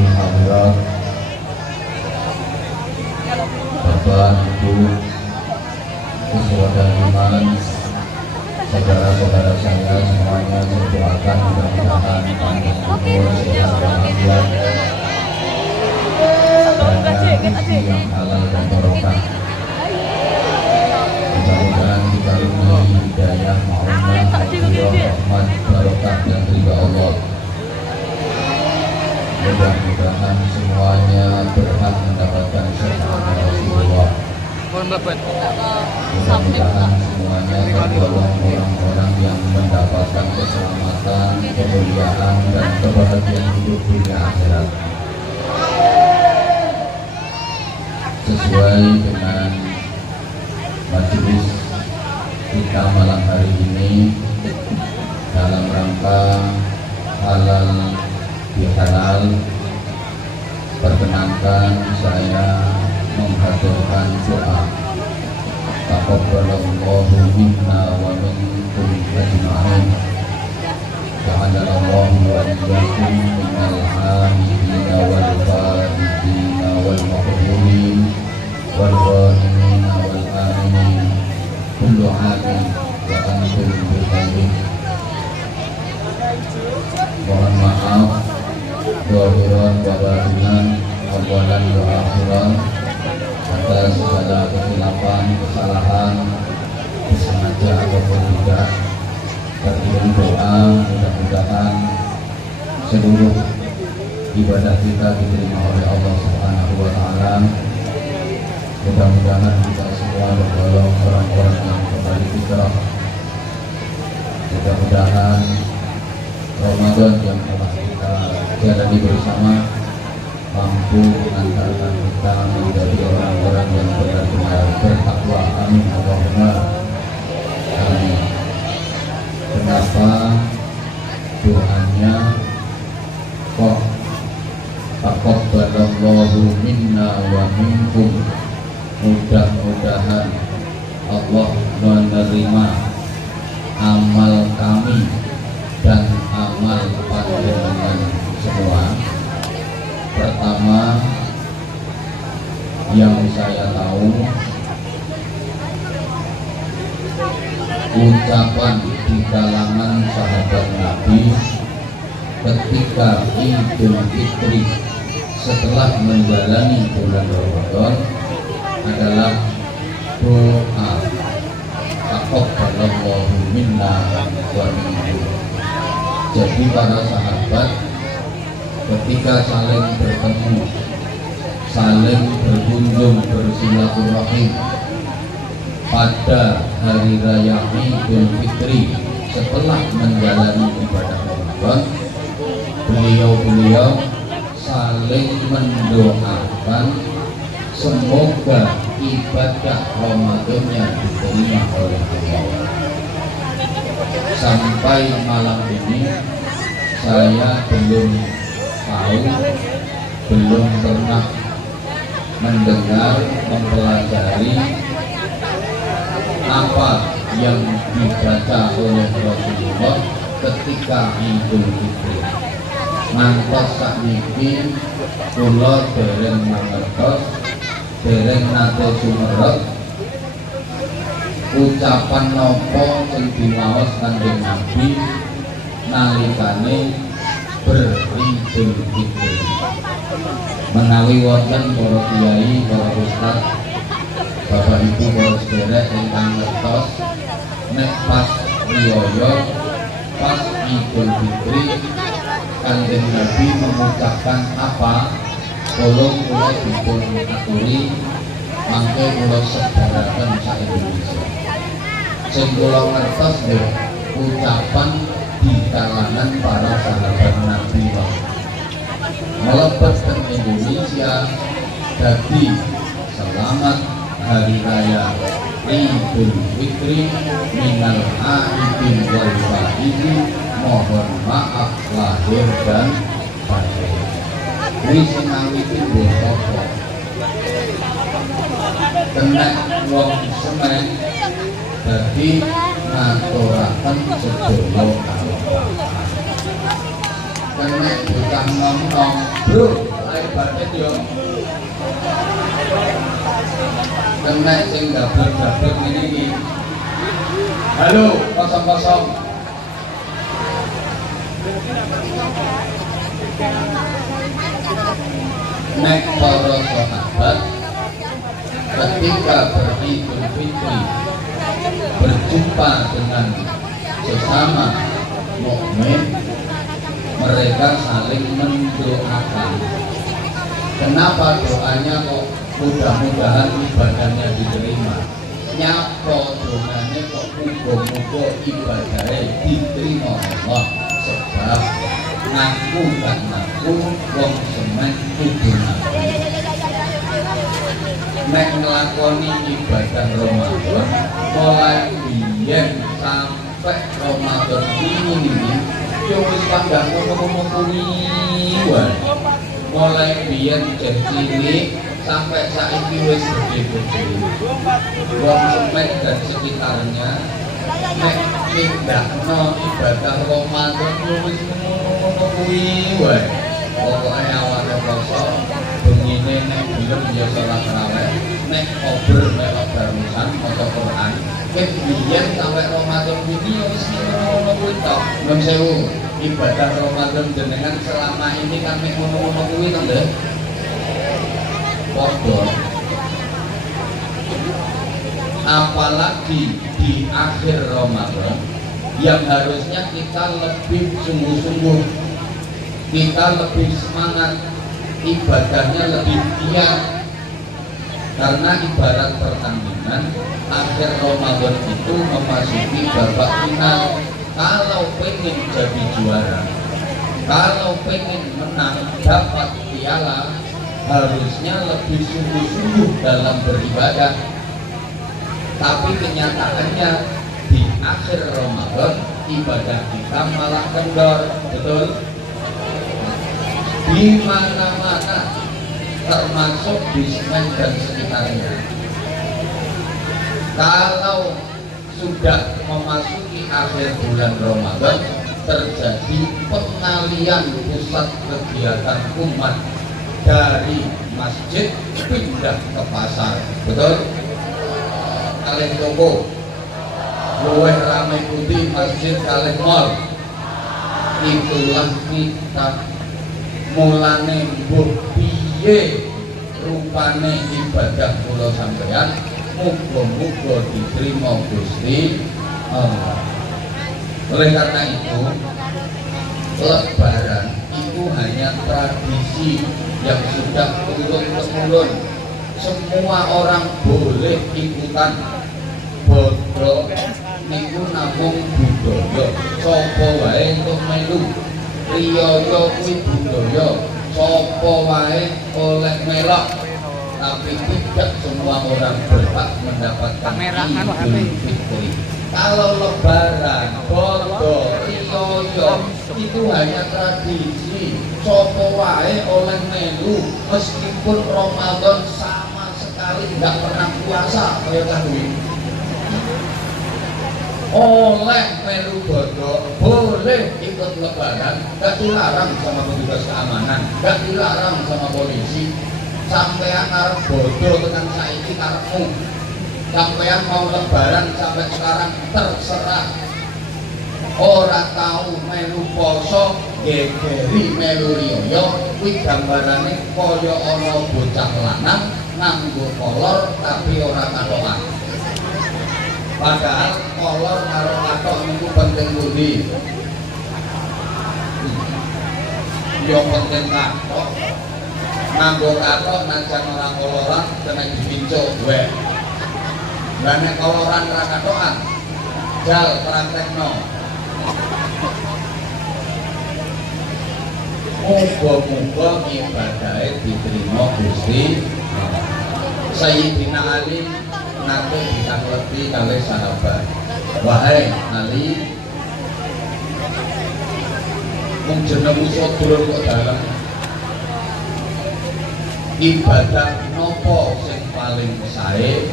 hadirin hadirat, Bapak, Ibu, saudara iman, saudara-saudara saya semuanya, saya doakan mudah-mudahan panjang umur, sehat walafiat, banyak rezeki yang halal dan barokah. Mudah-mudahan dikaruniai hidayah, ma'unah, rahmat, barokah dan ridha Allah. Mudah-mudahan semuanya berhak mendapatkan syafaat Rasulullah. Mudah-mudahan semuanya tergolong orang-orang yang mendapatkan keselamatan, kemuliaan dan kebahagiaan hidup dunia akhirat. Sesuai dengan majelis kita malam hari ini dalam rangka halal bihalal, perkenankan saya menghaturkan doa taqabbalallahu minna wa minkum ajma'in, ja'alallahu wa iyyakum minal hamidina wal faizina wal maqbulin wal ghanimina wal aminin kullu amin wa antum bi khairin. Mohon maaf zahiran wa batinan, awalan wa akhiran, atas segala kesilapan, kesalahan, disengaja ataupun tidak. Terkirim doa, mudah-mudahan seluruh ibadah kita diterima oleh Allah Subhanahu wa Ta'ala. Mudah-mudahan kita semua tergolong orang-orang yang kembali fitrah. Mudah-mudahan Ramadan yang telah kita jalani bersama mampu mengantarkan kita menjadi orang-orang yang benar-benar bertakwa. Amin Allahumma amin. Kenapa doanya kok taqabbalallahu minna wa minkum, mudah-mudahan Allah menerima amal kami dan amal panjenengan semua. Pertama yang saya tahu, ucapan di kalangan sahabat Nabi ketika Idul Fitri setelah menjalani bulan Ramadan adalah doa taqabbalallahu minna wa minkum. Jadi para sahabat ketika saling bertemu, saling berkunjung, bersilaturahim pada hari raya Idul Fitri setelah menjalani ibadah Ramadan, beliau-beliau saling mendoakan semoga ibadah Ramadannya diterima oleh Allah. Sampai malam ini saya belum tahu, belum pernah mendengar, mempelajari apa yang dibaca oleh Rasulullah ketika Idul Fitri. Ngantos sakniki kula dereng mangertos, dereng nate sumerep ucapan nopo sing diwaos Kanjeng Nabi nalikane beridul fitri. Menawi wonten para kiai, para ustaz, bapak ibu, para sedherek ingkang ngertos nek pas riyaya, pas Idul Fitri Kanjeng Nabi mengucapkan apa, tolong kula dipun aturi mangke kula sedharaken sak Indonesia. Sing kula ngertos nggih ucapan di kalangan para sahabat Nabi melebet ke Indonesia. Jadi selamat hari raya Idul Fitri minal aidin wal faizin, mohon maaf lahir dan batin. Wis ngawitin bosok kena wong semen dadi ngaturaken sedaya kawula. kena bocah nom-nom bro air batin yo kena sing gablek-gablek ini iki halo kosong-kosong nek para sahabat ketika beridul fitri berjumpa dengan sesama mukmin mereka saling mendoakan. Kenapa doanya kok mudah-mudahan ibadahnya diterima? Nyapa doanya kok muga-muga ibadahnya diterima Allah sebab ngaku gak ngaku wong semen kudu ngaku. Nek nglakoni ibadah Ramadan mulai biyen sampai Ramadan ini yo wis pandang ngomong kuwi wae. Mulai biyen cilik sampai saiki wis gede-gede. Wong semen dan sekitarnya nek nindakno ibadah Ramadan yo wis ngomong kuwi wae. Pokoke awake poso bengine nek film ya salat tarawih, nek obrol melok barusan maca Quran, biyen sampai Ramadan iki ya wis ngono kuwi tok. Nun sewu, ibadah Ramadan jenengan selama ini kan mek ngono-ngono kuwi to, Nduk. Padha. Apalagi di akhir Ramadan yang harusnya kita lebih sungguh-sungguh, kita lebih semangat, ibadahnya lebih giat, karena ibarat pertandingan akhir Ramadan itu memasuki babak final. Kalau pengen jadi juara, kalau pengen menang dapat piala, harusnya lebih sungguh-sungguh dalam beribadah. Tapi kenyataannya di akhir Ramadan ibadah kita malah kendor, betul? Di mana-mana termasuk di Semen dan sekitarnya. Kalau sudah memasuki akhir bulan Ramadan terjadi pengalian pusat kegiatan umat dari masjid pindah ke pasar, betul? Kalih toko luwih ramai putih masjid kalih mall. Itulah kita mulane mbuh piye rupane ibadah kula sampeyan muga-muga diterima Gusti Allah. Oleh karena itu Lebaran itu hanya tradisi yang sudah turun-temurun. Semua orang boleh ikutan, bodoh niku namung budaya. Sapa wae entuk melu riyaya kuwi budaya, sapa wae oleh melok, tapi tidak semua orang berhak mendapatkan Idul Fitri. Kalau Lebaran, bodoh, riyaya itu hanya tradisi, sapa wae oleh melu, meskipun Ramadan sama sekali nggak pernah puasa kaya tadi. Oleh melu bodoh, boleh ikut Lebaran, gak dilarang sama petugas keamanan, gak dilarang sama polisi. Sampean arep bodoh tekan saiki karepmu, sampean mau Lebaran sampai sekarang terserah. Ora tahu melu poso, gegeri melu riyaya, kuwi gambarane kaya ana bocah lanang nganggo kolor tapi ora katokan. Padahal kolor karo katok niku penting pundi? Yo penting katok. Nganggo katok najan ora koloran kena dipincuk wae. Lah nek koloran ora katokan, jal praktekno. Muga-muga ibadahe diterima Gusti. Sayyidina Ali nate ditanglepi kalih sahabat. Wahai Ali, mung jenengmu sedulur kok dalem. Ibadah nopo sing paling sae?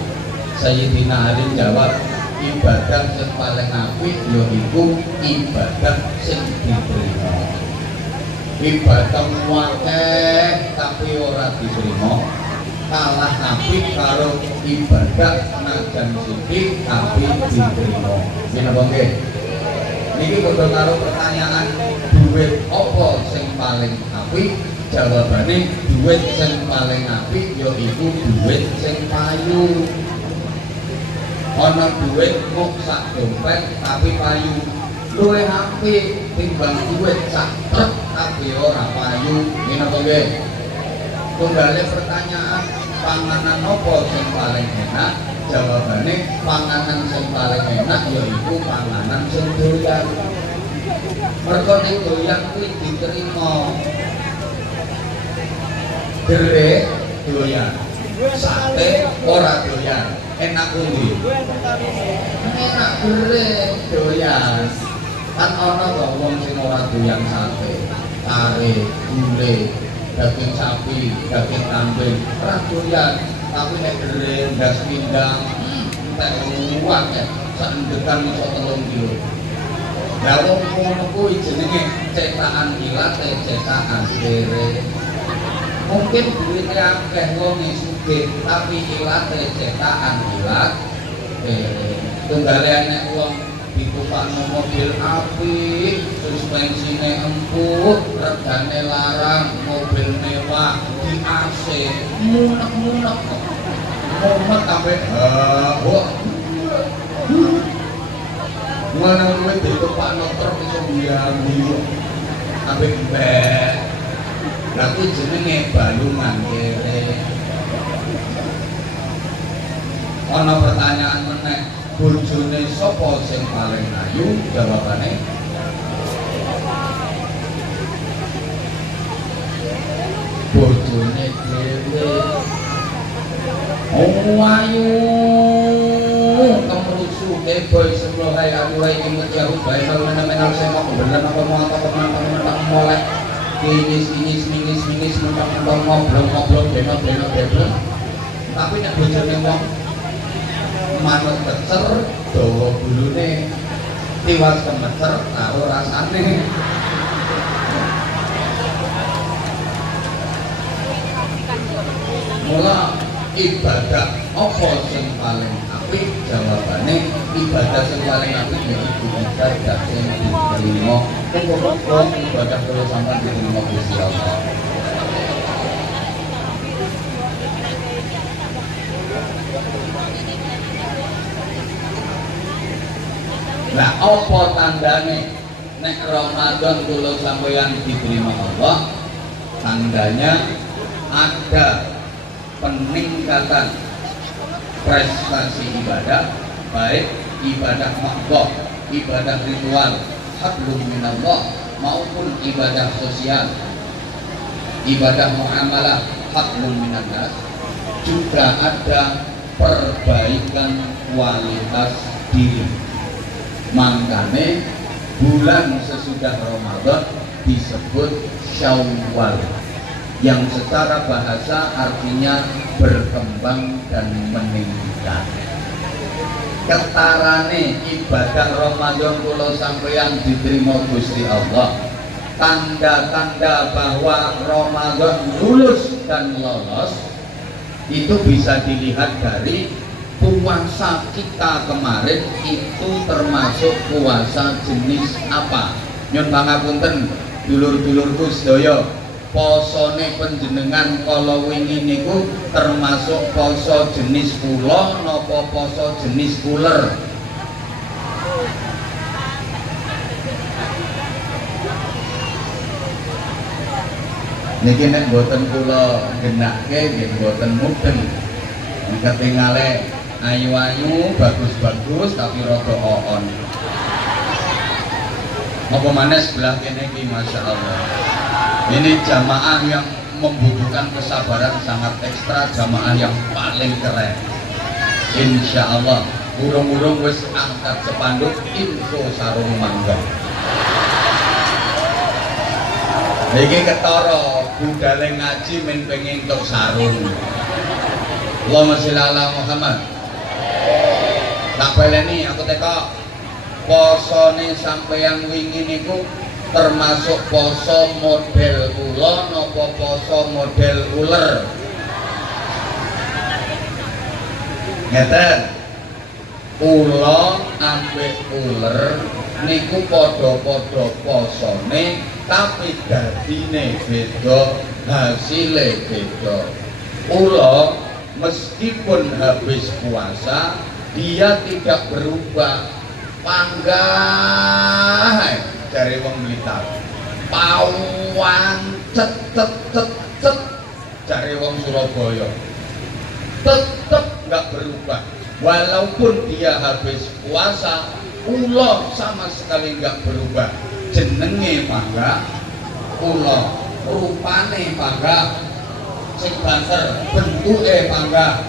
Sayyidina Ali jawab, ibadah sing paling apik yaiku ibadah sing diterima. ibadah wakeh tapi ora diterima, kalah apik karo ibadah najan sithik tapi diterima. Napa nggih? Niki padha karo pertanyaan duit apa sing paling apik? Jawabane duit sing paling apik yaiku duit sing payu. Ana duit mung sak dompet tapi payu. Luwih apik timbang duit sak truk tapi ora payu. Napa nggih? Tunggale pertanyaan panganan apa sing paling enak? Jawabane panganan sing paling enak yaiku panganan sing doyan. Mergo nek doyan kuwi diterima. Dere doyan, sate ora doyan. Enak kuwi. Enak dere doyan. Kan ana kok wong sing ora doyan sate, kare, gule, daging sapi, daging kambing, ora doyan. Tapi nek dere ndas pindang, entek kuat ya, sandekan iso 3 kilo. Lah wong ngono kuwi jenenge cetakan ilat, cetakan dere. Mungkin duitnya akeh wong sugih, tapi ilate cetakan ilat. Tunggale nek wong ditukakno mobil apik, suspensine empuk, regane larang, mobil mewah, di AC, munek-munek kok. Mumet sampe mana kuwi ditukakno truk iso biang-biang. Sampe mbek. Lah kuwi jenenge balungan kere. Ana pertanyaan meneh, bojone sapa sing paling ayu? Jawabane bojone dhewe. Oh ayu kemrusu boy sebelum hai aku iki jauh bae menal semok bener apa mau apa molek minis mentang ngobrol beno tapi nek bojone wong manut kecer dawa bulune tiwas kemecer karo rasane. Mula ibadah apa sing paling apik? Jawabane ibadah sing paling apik yaiku ibadah sing diterima. Kok ibadah kula sampeyan diterima Gusti Allah. Nah, apa tandane nek Ramadan kula sampeyan diterima Allah? Tandanya ada peningkatan prestasi ibadah, baik ibadah makhluk, ibadah ritual, hablum minallah, maupun ibadah sosial, ibadah muamalah, hablum minannas. Juga ada perbaikan kualitas diri. Makanya bulan sesudah Ramadan disebut Syawal, yang secara bahasa artinya berkembang dan meningkat. Ketarane ibadah Ramadan kula sampeyan diterima Gusti Allah. Tanda-tanda bahwa Ramadan lulus dan lolos itu bisa dilihat dari puasa kita kemarin itu termasuk puasa jenis apa? Nyun pangapunten dulur-dulurku sedaya, posone panjenengan kala wingi niku termasuk poso jenis kula napa poso jenis uler? Niki nek mboten kula genakke nggih mboten mudeng. Ketingale ayu-ayu, bagus-bagus tapi rada oon. Apa maneh sebelah kene iki masyaallah. Ini jamaah yang membutuhkan kesabaran sangat ekstra, jamaah yang paling keren. Insya Allah, urung-urung wis angkat sepanduk info sarung mangga. Iki ketara budale ngaji men pengen entuk sarung. Allahumma sholli ala Muhammad. Tak baleni aku teka posone sampeyan wingi niku termasuk poso model ula napa poso model uler? Ngeten, ula ambek uler niku padha-padha posone tapi dadine beda, hasile beda. Ula meskipun habis puasa dia tidak berubah, panggah dari wong Blitar, pawang cet cet cet cet dari wong Surabaya, tetap nggak berubah walaupun dia habis puasa. Ula sama sekali nggak berubah, jenenge mangga ula, rupane mangga sing banter, bentuke mangga,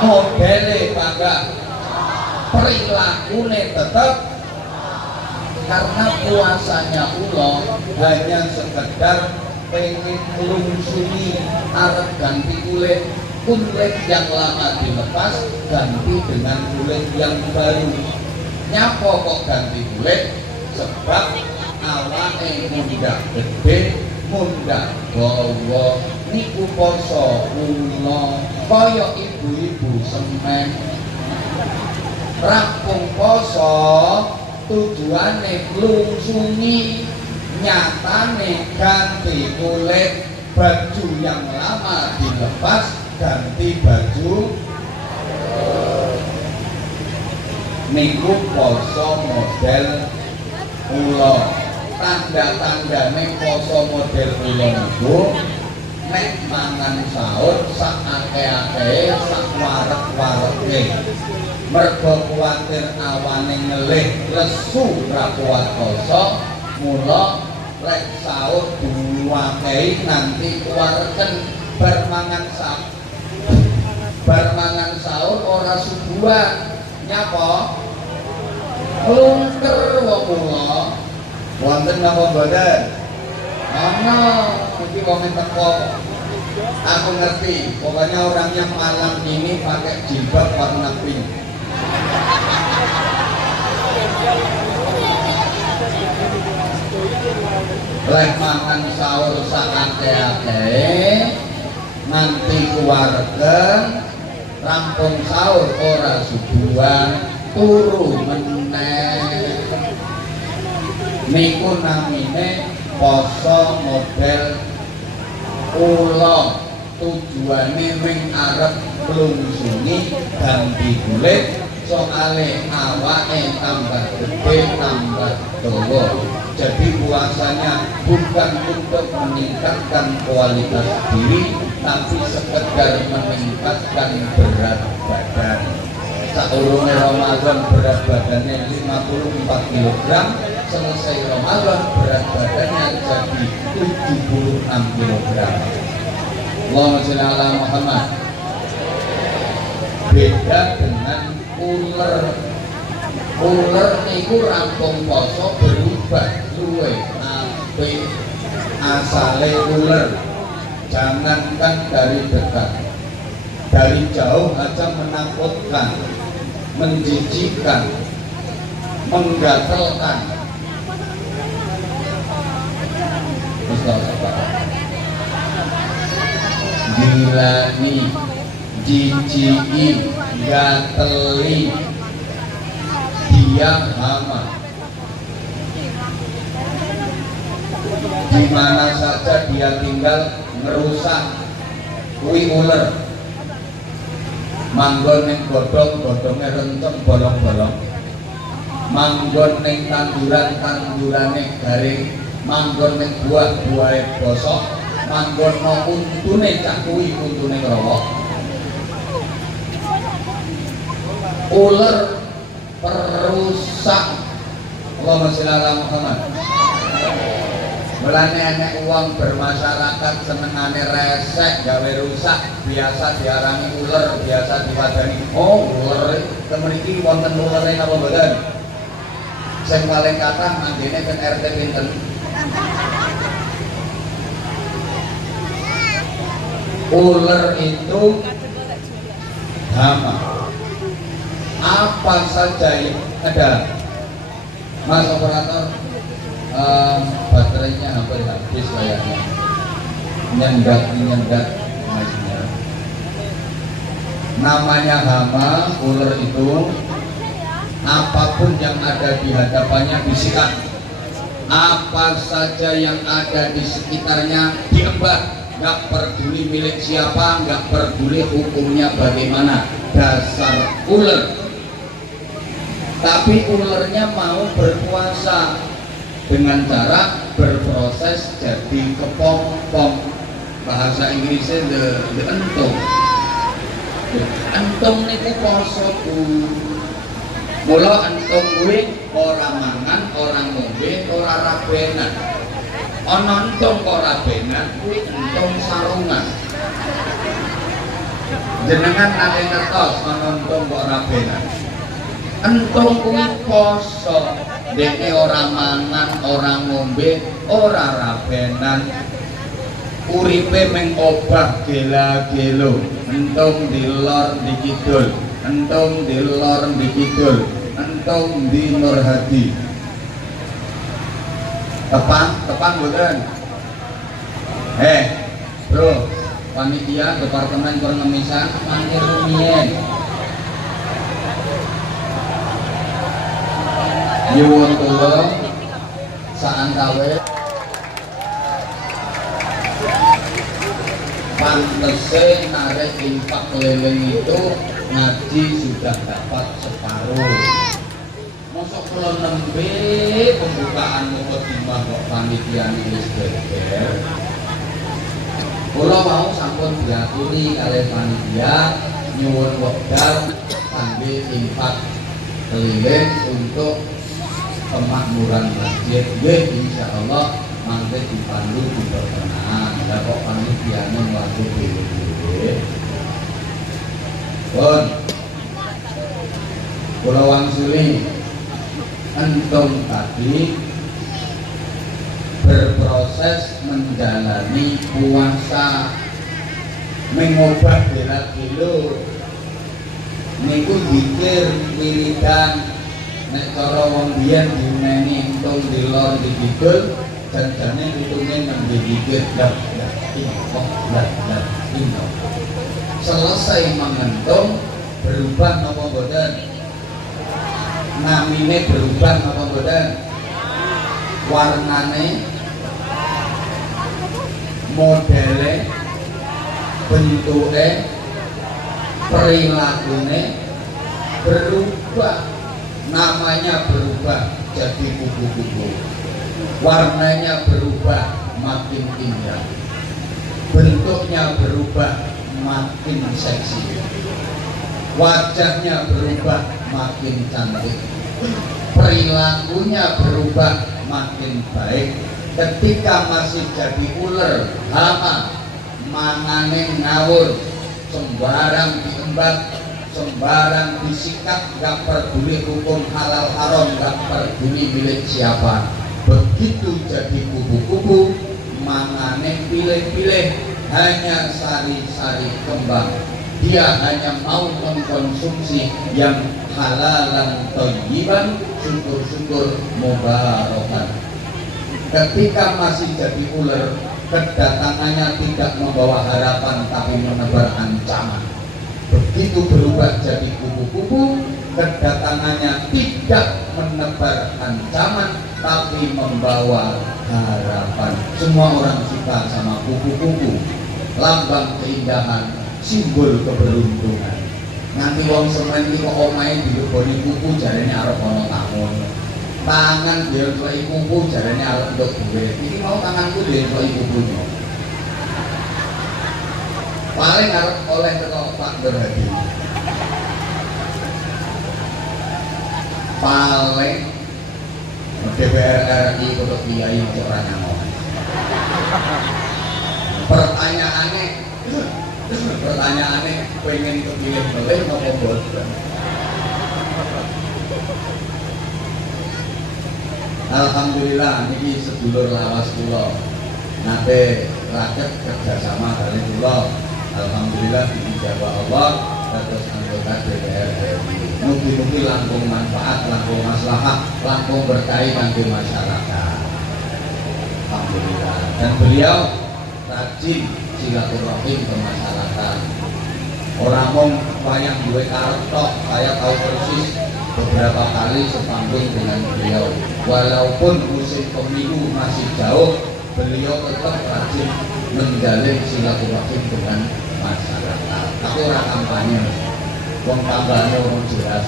modele mangga, perilakune tetap. Karena puasanya ula hanya sekedar pengen melungsuri, arep ganti kulit yang lama dilepas ganti dengan kulit yang baru. Nyapa kok ganti kulit? Sebab awake mundhak gede, mundhak dawa, niku poso ula kaya ibu-ibu semen. Rampung poso tujuane nglungsungi, nyatane ganti kulit, baju yang lama dilepas ganti baju. Niku poso model ula. Tanda-tandane poso model ula niku nek mangan sahur sak akeh-akehe, sak wareg-warege. Mergo kuwatir awane ngelih lesu ra kuat poso, mula lek sahur duwakehi nanti kuwareken bar mangan sahur ora subuhan. Nyapa? Klungker wong kula. Wonten napa mboten? Ana, iki wong teko. Aku ngerti, pokoknya orang yang malam ini pakai jilbab warna pink. Lek mangan sahur sak akeh-akeh, nanti keluarga rampung sahur ora subuhan turu meneh. Niku namine poso model ula, tujuane ming arep nglungsungi ganti kulit, soale awake tambah gede tambah dawa. Jadi puasanya bukan untuk meningkatkan kualitas diri, tapi sekedar meningkatkan berat badan. Saurunge Ramadan berat badannya 54 kg, selesai Ramadan berat badannya jadi 76 kg. Allahumma sholli ala Muhammad. Beda dengan uler. Uler niku rampung poso berubah luwe apik asale uler. Jangankan dari dekat, dari jauh aja menakutkan, menjijikkan, menggatelkan. Gilani, jijiki, gateli, dia hama. Di mana saja dia tinggal ngerusak, kuwi uler. Manggon ning godhong-godhonge renceng bolong-bolong. Manggon ning tanduran-tandurane garing, manggon ning buah-buahe bosok, manggon no untune cak kuwi untune ngrowok. Uler perusak. Allahumma sholli ala Muhammad. Mulane enek uang bermasyarakat senengane resek gawe rusak, biasa diarani uler, biasa diwadani oh uler. Temriki wonten ulere napa mboten? Sing paling kathah manggene ten RT pinten? Uler itu hama. Apa saja yang ada, Mas operator, baterainya hampir habis kayaknya, nyendat mic-nya. Namanya hama, ular itu apapun yang ada di hadapannya disikat, apa saja yang ada di sekitarnya diembat, nggak peduli milik siapa, nggak peduli hukumnya bagaimana, dasar ular. Tapi ularnya mau berkuasa dengan cara berproses jadi kepompong, bahasa Inggrisnya the entung. Entung niku poso ku. Mula entung kuwi ora mangan, ora ngombe, ora rabenan. Ana entung kok rabenan kuwi entung sarungan. Jenengan nate ngertos ana entung kok rabenan. Entung kuwi poso, dene ora mangan, ora ngombe, ora rabenan. Uripe meng obah gela-gelo, entung dilor dikidul, entung dilor dikidul, entung di Nurhadi. Tepan mboten? Bro, panitia departemen pengemisan mangkir rumiyin. Nyuwun tulung saantawe pantese narik infak keliling itu ngaji sudah dapat separuh. Mosok kula nembe pembukaan mukadimah kok panitia nulis geger. Kula mau sampun diaturi kalih panitia nyuwun wekdal kangge infak keliling untuk pemakmuran masjid. Nggih insyaallah mangke dipandu di pertengahan. Lah kok panitiane mlaku dhewe-dhewe. Pun kula wangsuli entung tadi berproses menjalani puasa mengubah bela-belo niku zikir wiridan nek cara wong biyen diuneni entung dilor dikidul janjane hitungnya nembe zikir dah selesai mengentung berubah napa mboten namine berubah napa mboten warnane modele bentuke perilakune berubah, namanya berubah jadi kupu-kupu, warnanya berubah makin indah, bentuknya berubah makin seksi, wajahnya berubah makin cantik, perilakunya berubah makin baik. Ketika masih jadi ular hama mangane ngawur, sembarang diembat, sembarang disikat, gak peduli hukum halal haram, gak peduli milik siapa. Begitu jadi kupu-kupu mangane pilih-pilih, hanya sari-sari kembang. Dia hanya mau mengkonsumsi yang halalan thayyiban, syukur-syukur mubarakan. Ketika masih jadi ular, kedatangannya tidak membawa harapan tapi menebar ancaman. Begitu berubah jadi kupu-kupu, kedatangannya tidak menebar ancaman tapi membawa harapan. Semua orang suka sama kupu-kupu, lambang keindahan, simbol keberuntungan. Nanti wong semen iki kok omahe dileboni kupu jarene arep ana tamu. Tangan dia tuai kupu jarane arep untuk duit. Iki mau tanganku dia tuai kupunya. Paling arep oleh teko Pak Nurhadi. Paling DPR RI untuk kiai ora nyamuk. Pertanyaannya pengen kepilih boleh apa boten? Alhamdulillah niki sedulur lawas kula nate raket kerjasama kali kula. Alhamdulillah diijabah Allah dados anggota DPR RI. Mugi-mugi langkung manfaat, langkung maslahah, langkung berkah kangge masyarakat. Alhamdulillah. Dan beliau rajin silaturahim ke masyarakat. Orang mong banyak duwe karep tok, saya tahu persis beberapa kali sepanggung dengan beliau. Walaupun musim pemilu masih jauh, beliau tetap rajin menjalin silaturahim dengan masyarakat. Aku ora kampanye, wong kampanye orang jelas.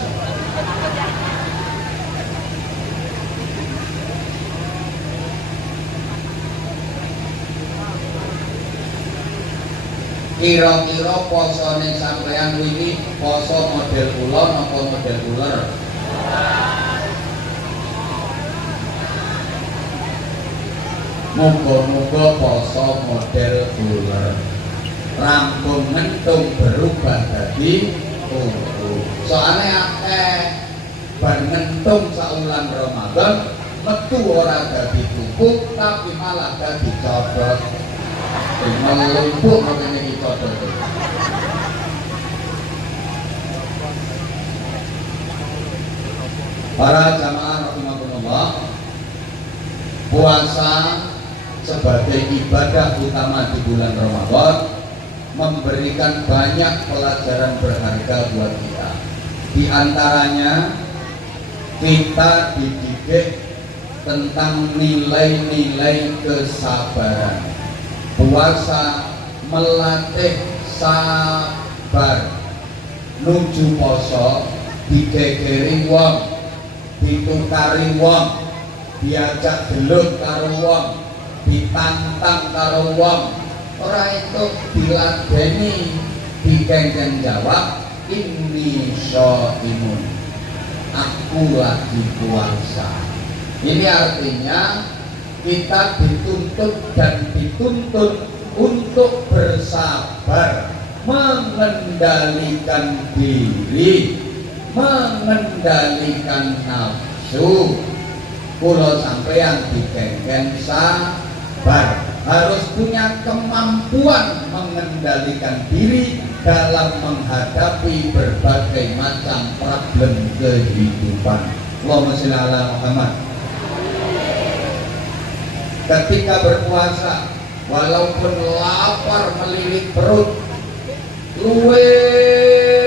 Kira-kira posone sampeyan wingi poso model kula napa model uler? Muga-muga poso model uler. Rampung ngentung berubah dadi turu. Soale akeh bar ngentung saulan Ramadan metu ora dadi tuku tapi malah dadi codot. Melumpuh makanya kita tuh. Para jamaah rahimakumullah, puasa sebagai ibadah utama di bulan Ramadan memberikan banyak pelajaran berharga buat kita. Di antaranya kita dididik tentang nilai-nilai kesabaran. Puasa melatih sabar. Nuju poso digegeri wong, ditukari wong, diajak gelut karo wong, ditantang karo wong. Ora itu diladeni, dikengken jawab inni shaimun, aku lagi puasa. Ini artinya kita dituntut dan dituntut untuk bersabar, mengendalikan diri, mengendalikan nafsu. Kulo sampeyan dikengken sabar, harus punya kemampuan mengendalikan diri dalam menghadapi berbagai macam problem kehidupan. Allahumma sholli ala Muhammad. Ketika berpuasa, walaupun lapar melilit perut, luwera,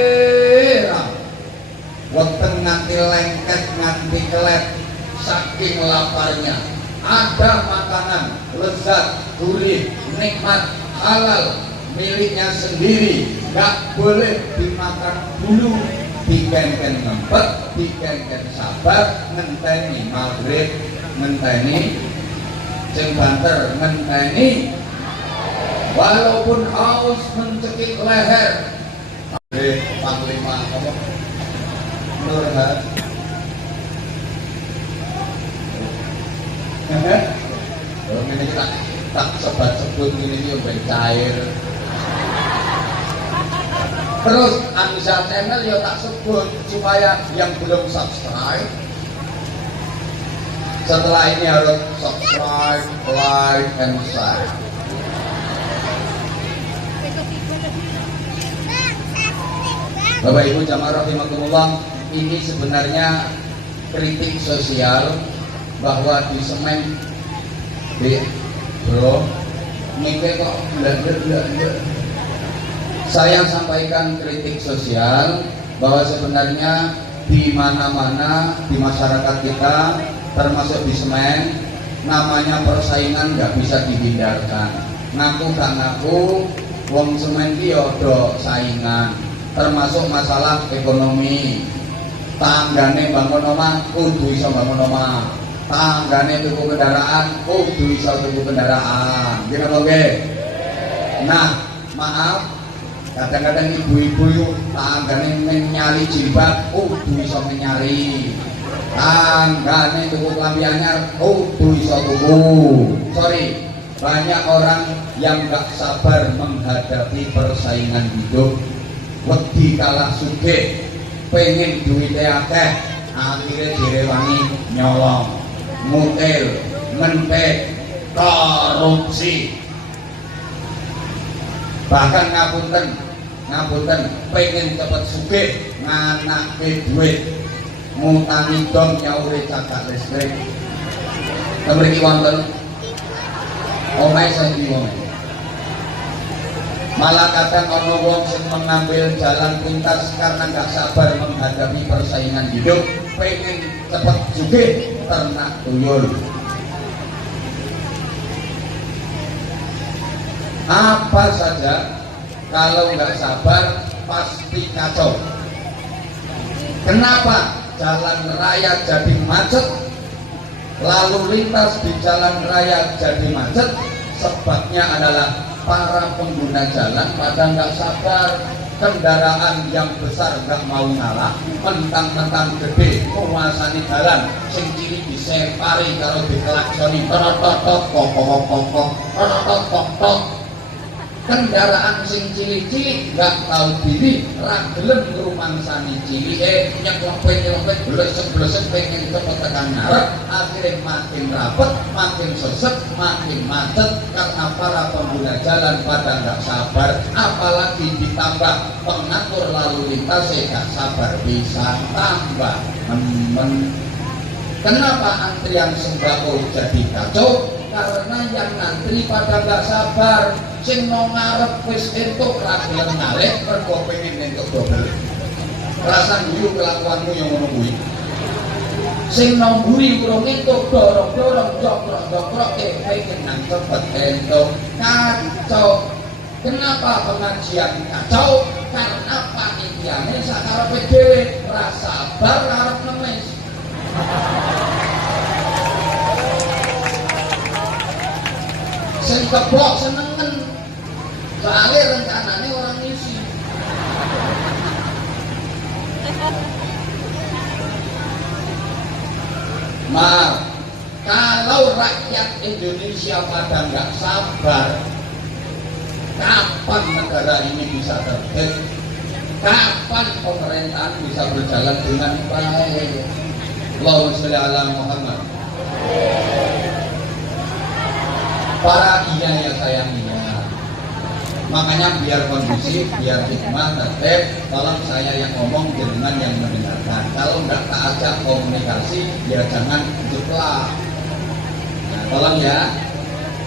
weteng nganti lengket nganti kelet, saking laparnya. Ada makanan lezat, gurih, nikmat, halal, miliknya sendiri, gak boleh dimakan dulu. Dikengken ngempet, dikengken sabar, ngenteni maghrib, ngenteni sing banter, ngenteni walaupun haus mencekik leher. Panglima apa? Nurhat. Ini kita tak sebut ini yang cair. Terus Anissa channel ya tak sebut supaya yang belum subscribe setelah ini harus subscribe, like, and share. Bapak Ibu jamaah rahimakumullah, ini sebenarnya kritik sosial bahwa di semen bro mikir kok belajar. Saya sampaikan kritik sosial bahwa sebenarnya di mana-mana di masyarakat kita termasuk di semen namanya persaingan nggak bisa dihindarkan. Ngaku gak ngaku wong semen ki do saingan, termasuk masalah ekonomi. Tanggane bangun omah kudu iso bangun omah, tanggane tuku kendaraan kudu iso tuku kendaraan. Gini oke. Nah maaf, kadang-kadang ibu-ibu yuk tanggane menyari jilbab kudu iso menyari, tanggane tuku klambi anyar kudu iso tuku. Sorry, banyak orang yang gak sabar menghadapi persaingan hidup, wedi kalah sugih, pengen duitnya akeh, akhirnya direwangi nyolong, mutil, mentek, korupsi. Bahkan ngapunten pengen cepet sugih nganake duit, ngutangi dom nyauri cakak listrik. Mriki wonten Omahe saiki wong. Malah kadang ono wong sing mengambil jalan pintas karena nggak sabar menghadapi persaingan hidup, pengen cepet juga ternak tuyul. Apa saja kalau nggak sabar pasti kacau. Kenapa jalan raya jadi macet, lalu lintas di jalan raya jadi macet? Sebabnya adalah para pengguna jalan pada nggak sabar. Kendaraan yang besar nggak mau ngalah, mentang-mentang gede menguasai jalan, sing cilik disepari kalau dikelaksoni kendaraan sing cilik-cilik nggak tahu diri, ragelem ngrumangsani cilike, nyeklopet-nyeklopet blesek-blesek pengen cepet tekan ngarep, akhirnya makin rapet, makin sesek, makin macet karena para pengguna jalan pada nggak sabar, apalagi ditambah pengatur lalu lintas nggak sabar bisa tambah men. Kenapa antrian sembako jadi kacau? Karena yang ngantri pada nggak sabar. Sing mau ngarep wis entuk ragelan ngalih mergo pengen entuk dobel. Rasa guyu kelakuanmu yang ngono kuwi. Sing nomburi urung entuk dorong-dorong jokrok-jokrok pengen nang cepet entuk. Kacau. Kenapa pengajian kacau? Karena panitiane sakarepe dhewe ora sabar arep nemes. Sing keblok senengen soalnya rencananya orang ngisi. Maaf, kalau rakyat Indonesia pada nggak sabar, kapan negara ini bisa tertib? Kapan pemerintahan bisa berjalan dengan baik? Allahumma sholli ala Muhammad. Para iya ya sayanginya, makanya biar kondusif, biar hikmah, tertib, tolong saya yang ngomong, jangan yang mendengarkan. Kalau nggak tak ajak komunikasi, ya jangan jeplak. Nah, tolong ya,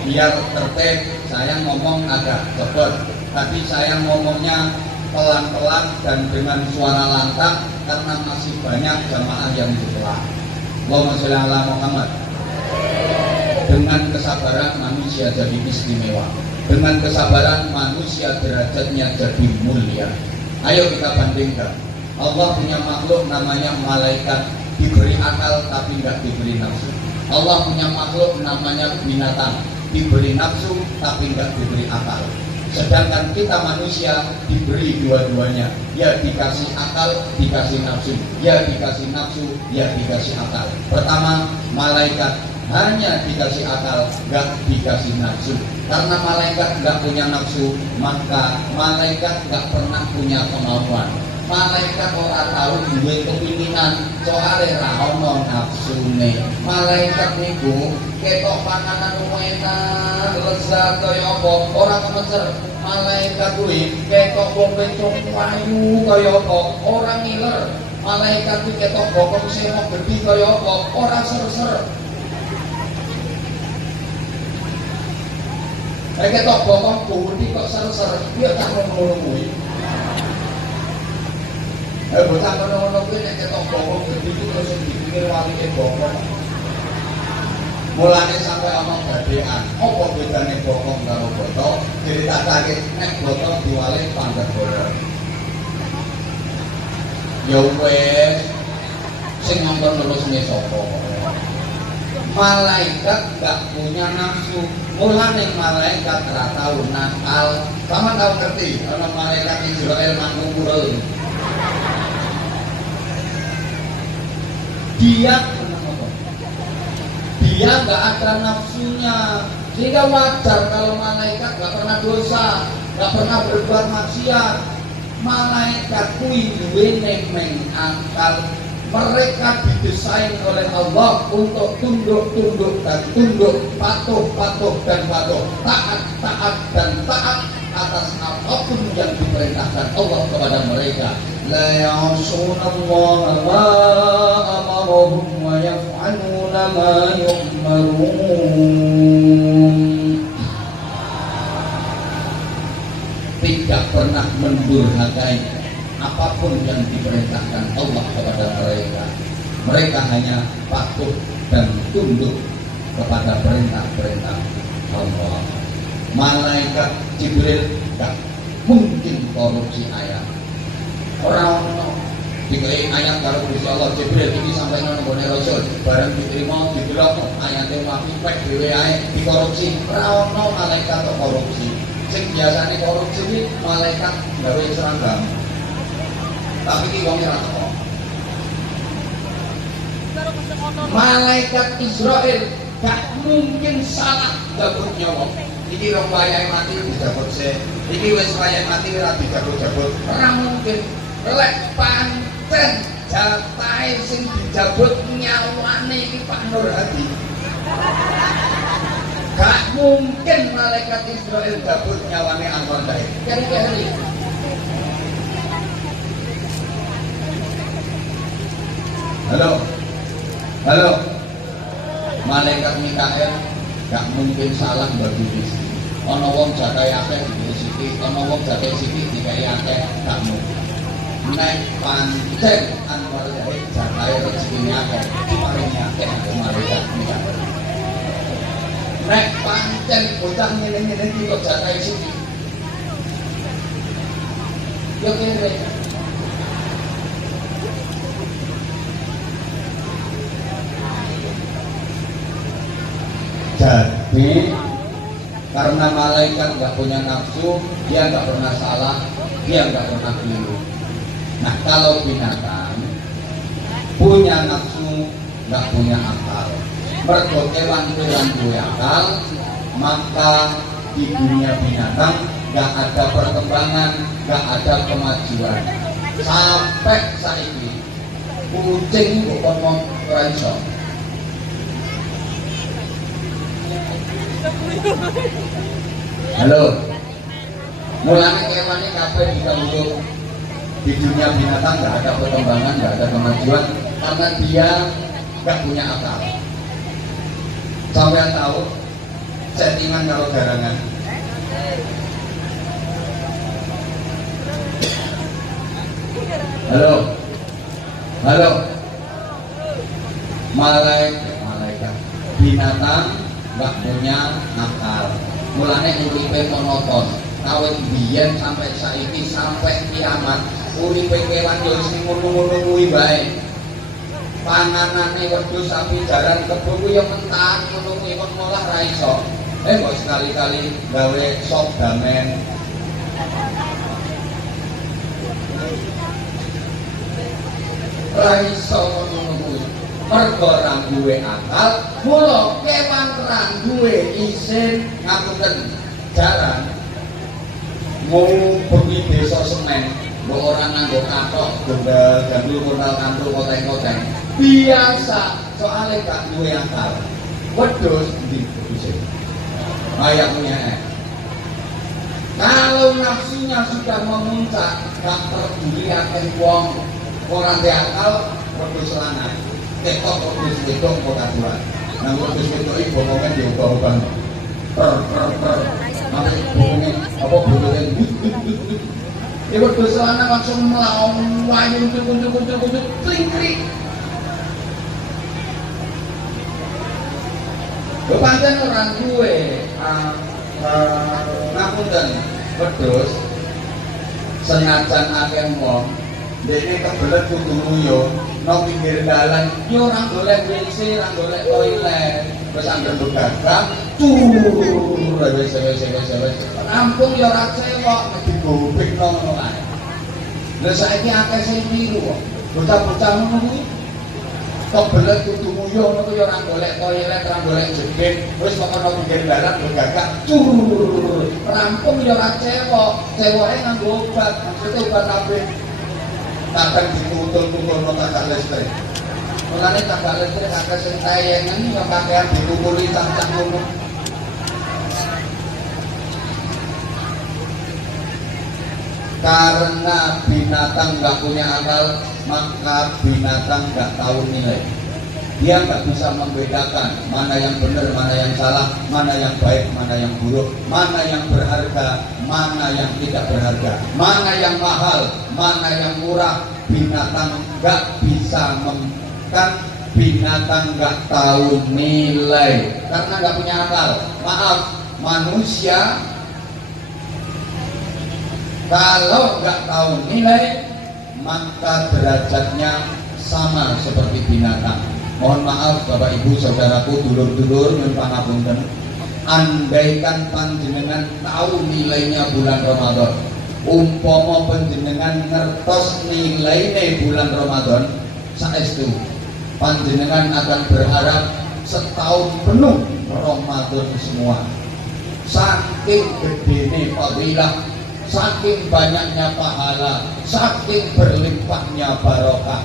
biar tertib, saya ngomong agak cepet, tapi saya ngomongnya pelan-pelan dan dengan suara lantang karena masih banyak jamaah yang jeplak. Allahumma sholli ala Muhammad. Dengan kesabaran manusia jadi istimewa. Dengan kesabaran manusia derajatnya jadi mulia. Ayo kita bandingkan. Allah punya makhluk namanya malaikat, diberi akal tapi nggak diberi nafsu. Allah punya makhluk namanya binatang, diberi nafsu tapi nggak diberi akal. Sedangkan kita manusia diberi dua-duanya, ya dikasih akal, dikasih nafsu, ya dikasih nafsu, ya dikasih akal. Pertama, malaikat hanya dikasih akal, nggak dikasih nafsu. Karena malaikat nggak punya nafsu, maka malaikat nggak pernah punya kemauan. Malaikat ora tahu duwe kepinginan, soalnya ra ono nafsune. Malaikat niku ketok panganan enak, lezat kaya apa, ora kemecer. Malaikat kuwi ketok wong wedok ayu kaya apa, ora ngiler. Malaikat kuwi ketok bokong semo gedhi kaya apa, ora ser-ser. Ketok bokong gedhi kok ser-ser, ya tak ngono kuwi. Bocah ngono-ngono kuwi nek ketok bokong gedhi iku terus dipikir waline bokong. Mulane sampai ana gadean, apa bedane bokong karo boto? Ditatake nek boto diwale pandagara. Ya wis sing ngongkon terusne sapa? Malaikat gak punya nafsu. Mulane malaikat ora tau nakal. Sama tau ngerti ana malaikat Israel mangkuru. Dia nggak ada nafsunya, sehingga wajar kalau malaikat nggak pernah dosa, nggak pernah berbuat maksiat. Malaikat kuwi duwe nemeng akal. Mereka didesain oleh Allah untuk tunduk dan tunduk, patuh dan patuh, taat dan taat atas apapun yang diperintahkan Allah kepada mereka. La ya'sunallaha ma amarahum wa yaf'aluna ma yu'marun. mendurhakai apapun yang diperintahkan Allah kepada mereka. Mereka hanya patuh dan tunduk kepada perintah-perintah Allah. Malaikat Jibril gak mungkin korupsi ayat. Orang dikai ayat karo Gusti Allah Jibril iki sampai nang nggone Rasul bareng diterima didelok ayate wapi pek dhewe ae dikorupsi. Ora ono malaikat kok korupsi. Sing biasane korupsi iki malaikat gawe seragam. Tapi iki wong ora teko. Malaikat Israel gak mungkin salah jabut nyawa. Iki wong wayahe mati dijabut se. Iki wis wayahe mati ora dijabut-jabut. Ora mungkin. Lek pancen jatahe sing dijabut nyawane iki Pak Nur Hadi. Gak mungkin malaikat Israel jabut nyawane Anwar Dae. Keri-keri. Halo. Malaikat Mikael gak mungkin salah bagi rezeki. Ana wong jatahe akeh rezeki, ana wong jatahe sithik dikai akeh, gak mungkin. Nek pancen Anwar Dae jatahe rezekine akeh, diparingi akeh malaikat Mikael. Nek pancen bocah ngene-ngene iki kok jatahe sithik. Yo kene. Jadi karena malaikat nggak punya nafsu, dia nggak pernah salah, dia nggak pernah keliru. Nah kalau binatang punya nafsu, nggak punya akal, mergo kewan-kewan duwe akal, maka di dunia binatang nggak ada perkembangan, nggak ada kemajuan. Sampai saiki kucing kok ngomong ora iso. Halo, mulanya kewannya kabeh dikawuh di dunia binatang nggak ada perkembangan, nggak ada kemajuan karena dia nggak punya akal. Sampai tahu settingan kalau garangan. Halo, malaikat binatang nggak punya akal, mulane uripe monoton, kawit biyen sampai saiki sampai kiamat, uripe kewan yo sing ngono-ngono kuwi bae. Panganane wedhus sapi jaran kebo kuwi yo mentah ngono kuwi kok malah ra iso. Kok sekali-kali gawe sop damen. Ra iso ngono kuwi. Mergo ra duwe akal, mula kewan ra duwe isin ngapunten jaran. Mau pergi desa semen, mbok ora nganggo kathok, gondal gandul kondal kantul koteng-koteng. Biasa, soalnya gak duwe akal. Wedhus ndi isin. Ayak punya kalau nafsunya sudah memuncak, gak peduli akeh wong ora ndek akal, wedhus lanang. Tekok wedhus wedok kok kaduan. Nang wedhus wedok iki bokonge diubah-ubah. Apa bokonge apa bokonge. Ya wedhus lanang langsung mlaung wayu kuncuk klingkrik. Lho pancen ora duwe ngapunten wedhus senajan akeh wong dene kebelet kudu nguyuh nang pinggir dalan yo ora golek WC, ora golek toilet. Wis anggere begadang wis rampung yo ora cewek digobek ngono ae. Lha saiki akeh sing niru kok. Bocah-bocah ngono kuwi kebelet kudu nguyuh ngono yo ora golek toilet, ora golek jebet. Wis kok ana pinggir dalan begadang rampung yo ora cewek. Ceweke nganggo obat, maksudnya obat kabeh. Takkan ditutul-tutul no tangga listrik. Mulane tangga listrik akeh sing tayengan yo pakaian ditutuli cacah ngono. Karena binatang nggak punya akal, maka binatang nggak tahu nilai. Dia nggak bisa membedakan mana yang benar, mana yang salah, mana yang baik, mana yang buruk, mana yang berharga, mana yang tidak berharga, mana yang mahal, mana yang murah. Binatang nggak bisa kan binatang nggak tahu nilai karena nggak punya akal. Maaf, manusia kalau nggak tahu nilai maka derajatnya sama seperti binatang. Mohon maaf Bapak Ibu Saudaraku, dulur-dulur nyuwun pangapunten. Andaikan panjenengan tahu nilainya bulan Ramadan, umpama panjenengan ngertos nilainya bulan Ramadan, saestu panjenengan akan berharap setahun penuh Ramadan semua. Saking gedene fadilah, saking banyaknya pahala, saking berlimpahnya barokah,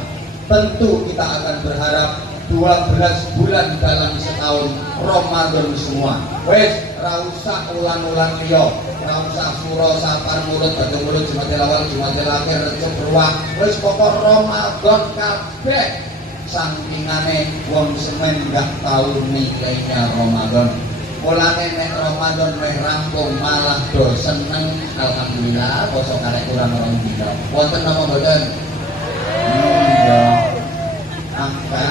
tentu kita akan berharap 12 bulan dalam setahun Ramadan semua. Wes, ra usah ulang-ulang liya, ra usah suro sapar mulut badhe mulut Jumatil awal Jumatil akhir Recep ruwah. Wes pokok Ramadan kabeh. Sampingane wong semen gak tahu nilainya Ramadan. Mulane nek Ramadan wis rampung malah do seneng. Alhamdulillah poso karek kurang orang dina. Wonten napa mboten? Iya. Angka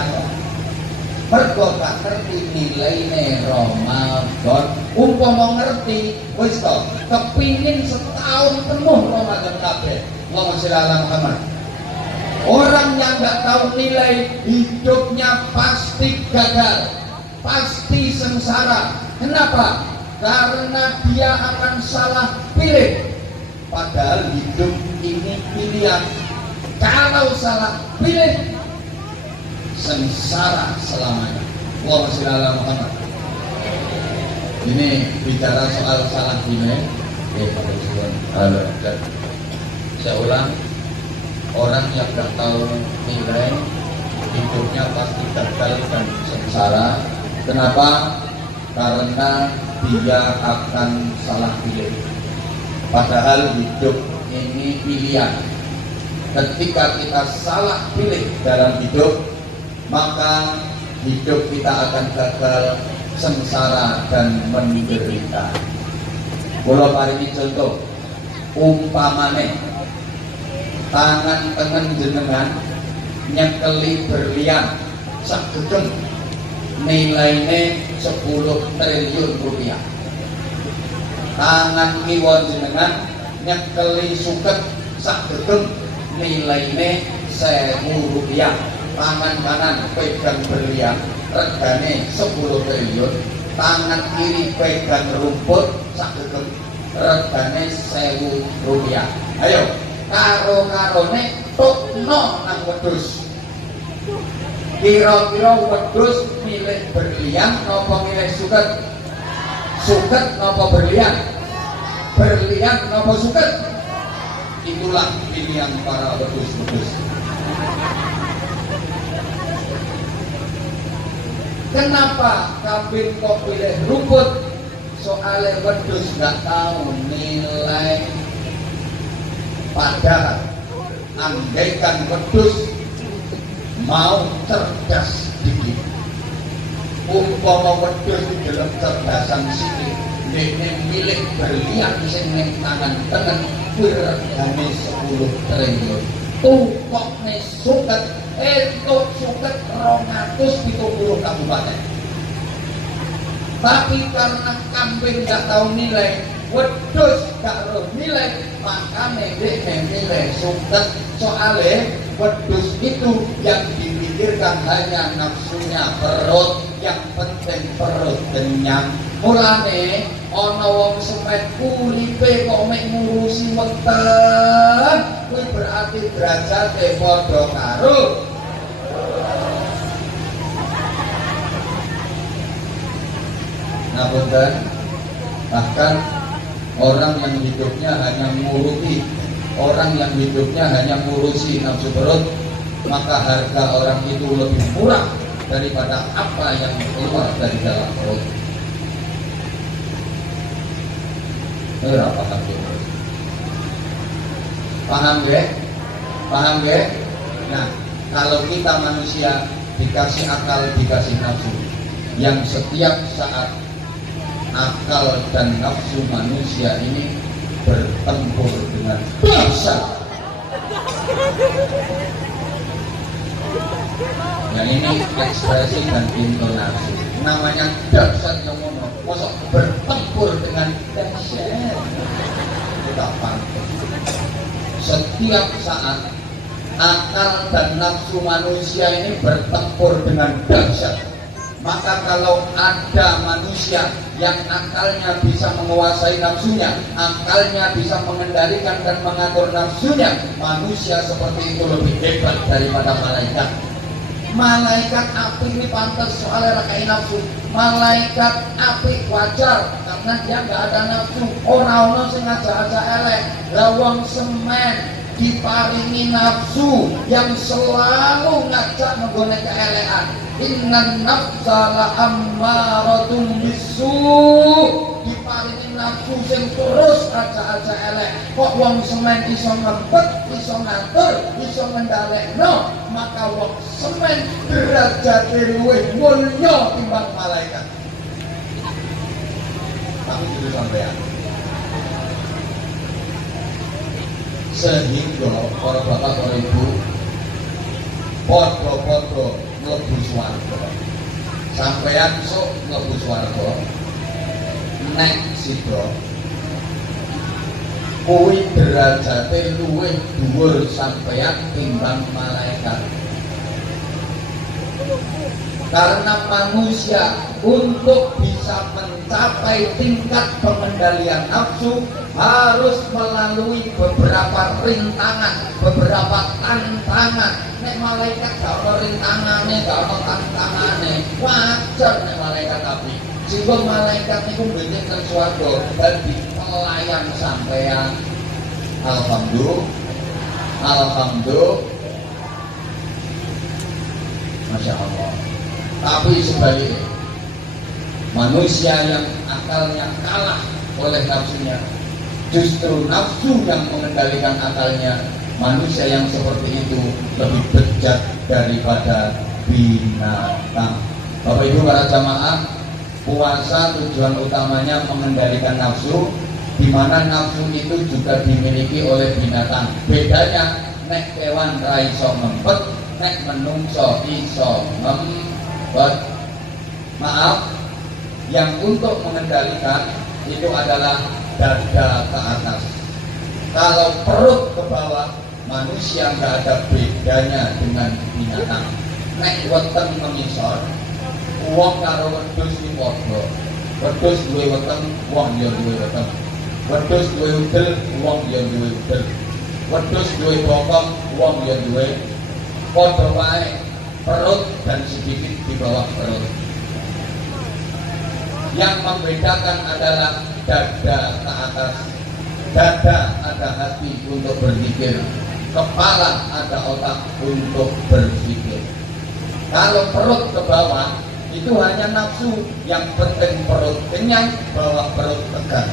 mergo gak ngerti nilainya Ramadan. Umpama ngerti wis to kepingin setahun penuh Ramadan kabeh. Allahumma sholli ala Muhammad. Orang yang gak tahu nilai hidupnya pasti gagal, pasti sengsara. Kenapa? Karena dia akan salah pilih. Padahal hidup ini pilihan. Kalau salah pilih, sengsara selamanya. Allahumma sholli ala Muhammad. Ini bicara soal salah pilih. Halo, saya ulang. Orang yang gak tahu nilai hidupnya pasti gagal dan sengsara. Kenapa? Karena dia akan salah pilih. Padahal hidup ini pilihan. Ketika kita salah pilih dalam hidup, maka hidup kita akan gagal, sengsara dan menderita. Kula paringi contoh, umpamane tangan tengen jenengan nyekeli berlian sagedeng nilainya 10 triliun rupiah. Tangan kiwa jenengan nyekeli suket sagedeng nilainya 1000 rupiah. Tangan kanan pegang berlian regane 10 triliun. Tangan kiri pegang rumput sagedeng regane 1000 rupiah. Ayo karo-karone tukno nang wedhus. Kira-kira wedhus milih berlian napa milih suket? Suket napa berlian? Berlian napa suket? Itulah pilihan para wedhus-wedhus. Kenapa kambing kok pilih rumput? Soalnya wedhus gak tahu nilai. Padahal andaikan wedhus mau cerdas dikit, umpama wedhus di dalam cerdasan sithik, dene milik berlian sing ning tangan tengen kuwi regane 10 triliun. Tukokne suket entuk suket 270 kabupaten. Tapi karena kambing gak tahu nilai, wedhus gak tahu nilai, makanya dia nilai suket. Soalnya wedhus itu yang dipikirkan hanya nafsunya perut, yang penting perut kenyang. Mulane ana wong semet uripe kok mek ngurusi weten, kuwi berarti derajate padha karo ngapunten. Bahkan orang yang hidupnya hanya nguruti, orang yang hidupnya hanya ngurusi nafsu perut, maka harga orang itu lebih murah daripada apa yang keluar dari dalam perut. Berapa harga? Paham ya? Paham ya? Nah, kalau kita manusia dikasih akal, dikasih nafsu, yang setiap saat akal dan nafsu manusia ini bertempur dengan dahsyat. Yang ini ekspresi dan intonasi, namanya dahsyat yang mono. Masa bertempur dengan dahsyat? Kita pantau. Setiap saat akal dan nafsu manusia ini bertempur dengan dahsyat. Maka kalau ada manusia yang akalnya bisa menguasai nafsunya, akalnya bisa mengendalikan dan mengatur nafsunya, manusia seperti itu lebih hebat daripada malaikat. Malaikat api ini pantas soalnya rakai nafsu. Malaikat api wajar karena dia nggak ada nafsu. Orang-orang sengaja elek, lawang semen diparingi nafsu yang selalu ngajak menggunakan keelekan. Innan nafsa la ammaratun bisu, diparingi nafsu sing terus aja elek. Kok wong semen iso ngempet, iso ngatur, iso ngendhalekno, maka wong semen derajate luwih mulya timbang malaikat. Tapi dulu sampean. Sehingga para bapak, para ibu, podo-podo mlebu swarga. Sampeyan sok mlebu swarga, nek sida kuwi derajate luwih dhuwur sampeyan timbang malaikat. Karena manusia untuk bisa mencapai tingkat pengendalian nafsu harus melalui beberapa rintangan, beberapa tantangan. Nek malaikat gak ada rintangannya, gak ada tantangannya, wajar nek malaikat tapi. Sehingga malaikat itu bikin swarga dadi pelayan sampeyan. Alhamdulillah, Masya Allah. Tapi sebaliknya, manusia yang akalnya kalah oleh nafsunya, justru nafsu yang mengendalikan akalnya. Manusia yang seperti itu lebih bejat daripada binatang. Bapak Ibu para jamaah, puasa tujuan utamanya mengendalikan nafsu, di mana nafsu itu juga dimiliki oleh binatang. Bedanya, nek kewan ra iso ngempet, nek menungso iso ngempet. Maaf, yang untuk mengendalikan itu adalah dada ke atas. Kalau perut ke bawah, manusia nggak ada bedanya dengan binatang. Nek weteng mengisor, wong karo wedhus iki padha. Wedhus duwe weteng, wong ya duwe weteng. Wedhus duwe udel, wong ya duwe udel. Wedhus duwe bokong, wong ya duwe. Padha wae perut dan sedikit di bawah perut. Yang membedakan adalah dada ke atas. Dada ada hati untuk berzikir, kepala ada otak untuk berpikir. Kalau perut ke bawah itu hanya nafsu, yang penting perut kenyang, bawah perut tegang.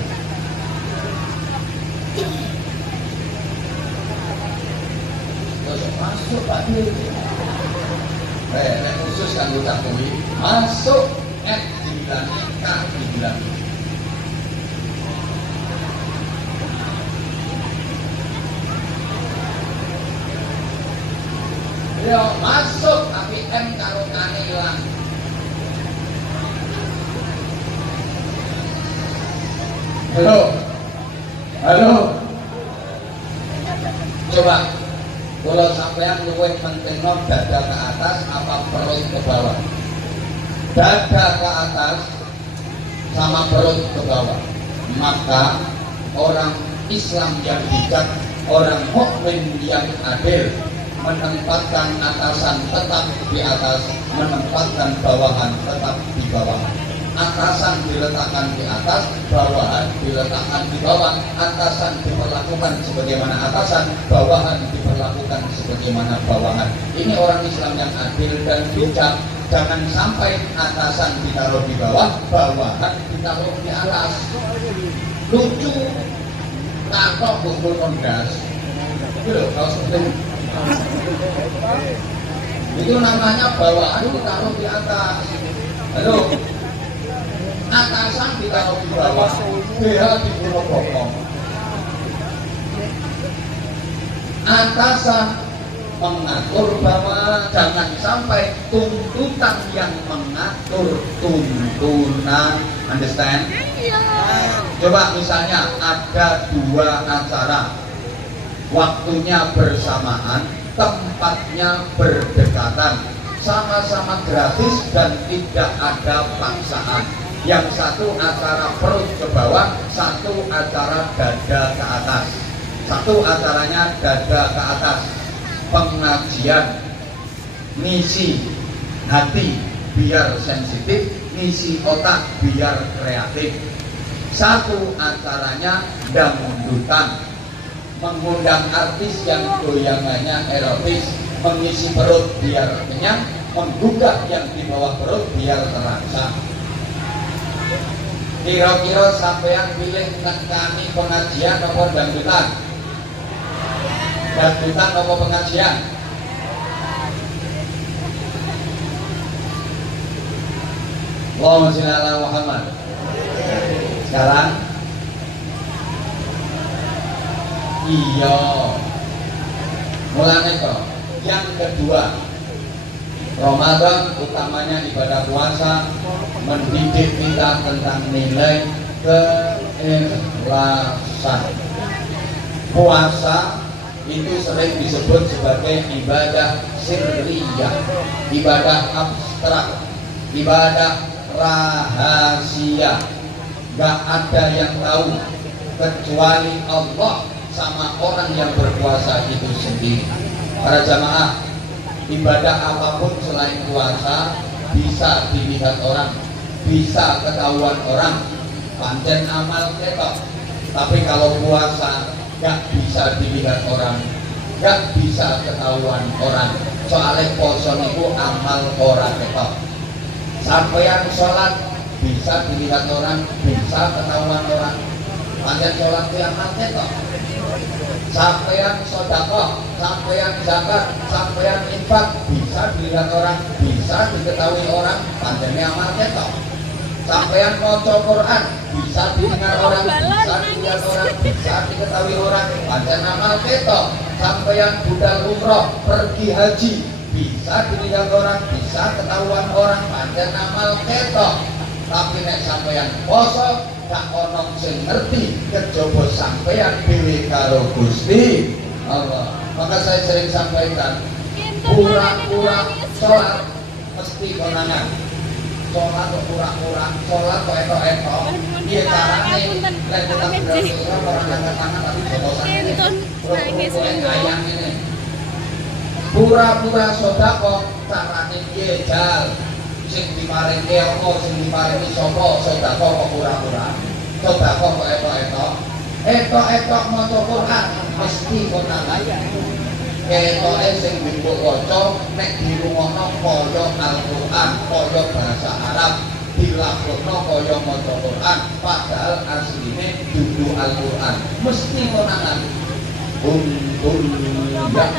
Terus masuk Pak Dir. Khusus kan ucap kuwi masuk dibilangi dibilangi. Yo masuk tapi M karo kane ilang. Halo. Coba kalau sampean luwih penting dada ke atas apa perut ke bawah? Dada ke atas sama perut ke bawah. Maka orang Islam yang bijak, orang mukmin yang adil menempatkan atasan tetap di atas, menempatkan bawahan tetap di bawah. Atasan diletakkan di atas, bawahan diletakkan di bawah. Atasan diperlakukan sebagaimana atasan, bawahan diperlakukan sebagaimana bawahan. Ini orang Islam yang adil dan bijak. Jangan sampai atasan ditaruh di bawah, bawahan ditaruh di atas. Lucu, takut bungkul kondas. Itu loh, kalau seperti Itu namanya bawaan ditaruh di atas. Halo, atasan ditaruh di bawah, BH di bokong. Atasan mengatur bahwa jangan sampai tuntutan yang mengatur tuntunan. Understand? Coba misalnya ada dua acara, waktunya bersamaan, tempatnya berdekatan, sama-sama gratis dan tidak ada paksaan. Yang satu acara perut ke bawah, satu acara dada ke atas. Satu acaranya dada ke atas, pengajian, ngisi hati biar sensitif, ngisi otak biar kreatif. Satu acaranya dangdutan, mengundang artis yang goyangannya erotis, mengisi perut biar kenyang, menggugah yang di bawah perut biar terasa. Kira-kira sampean pilih kami pengajian apa dangdutan? Dangdutan apa pengajian? Allahumma sholli ala Muhammad. Sekarang iya, mulai kok. Yang kedua, Ramadan utamanya ibadah puasa mendidik kita tentang nilai keikhlasan. Puasa itu sering disebut sebagai ibadah sirriyah, ibadah abstrak, ibadah rahasia. Gak ada yang tahu kecuali Allah sama orang yang berpuasa itu sendiri. Para jamaah, ibadah apapun selain puasa bisa dilihat orang, bisa ketahuan orang, pancen amal ketok. Tapi kalau puasa gak bisa dilihat orang, gak bisa ketahuan orang. Soalnya poso itu amal orang ketok. Sampeyan sholat bisa dilihat orang, bisa ketahuan orang. Pancen sholat itu amal ketok. Sampeyan sedekah, sampeyan zakat, sampeyan infak bisa dilihat orang, bisa diketahui orang, panjenengan amal ketok. Sampeyan maca Quran bisa didengar orang, bisa dilihat orang, bisa diketahui orang, panjenengan amal ketok. Sampeyan budal umroh, pergi haji bisa dilihat orang, bisa ketahuan orang, panjenengan amal ketok. Tapi nek sampeyan poso gak ono sing ngerti kejaba sampeyan dhewe karo Gusti Allah. Maka saya sering sampaikan, pura-pura sholat mesti konangan. Sholat kok pura-pura, sholat kok etok-etok. Piye carane lek kita berarti orang angkat tangan tapi bosan. Ayang ini. Pura-pura sedekah carane piye jal? Sing diparingi apa, sing diparingi sapa, sedekah kok pura-pura. Sedekah kok etok-etok. Etok-etok maca Quran mesti konangan. Ketoke sing mbok waca nek dirungokno kaya Al-Qur'an, kaya bahasa Arab, dilakokno kaya maca Quran, padahal asline dudu Al-Qur'an. Mesti konangan. Untul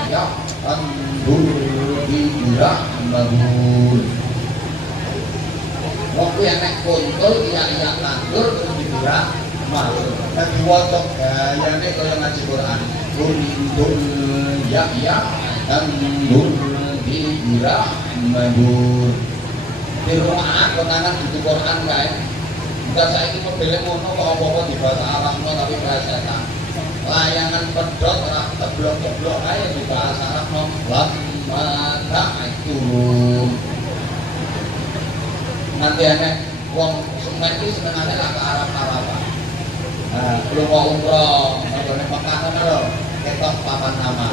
ya andur diura mahul. Wong yang nek kuntul iya landur diura mahul. Nek diwaca gayane kaya ngaji Quran. Untul ya andur diura mahul. Di rumah konangan dudu Quran kae. Enggak saiki modele ngono kok apa-apa di bahasa Arabno tapi bahasa Arab. Layangan pedot ora teblok-teblok ae di bahasa Arabno. Lamma itu nanti enek wong semen iki senengane lah ke Arab-Araban. Nah, lunga umroh, nggone Mekah ngono lho, ketok papan nama.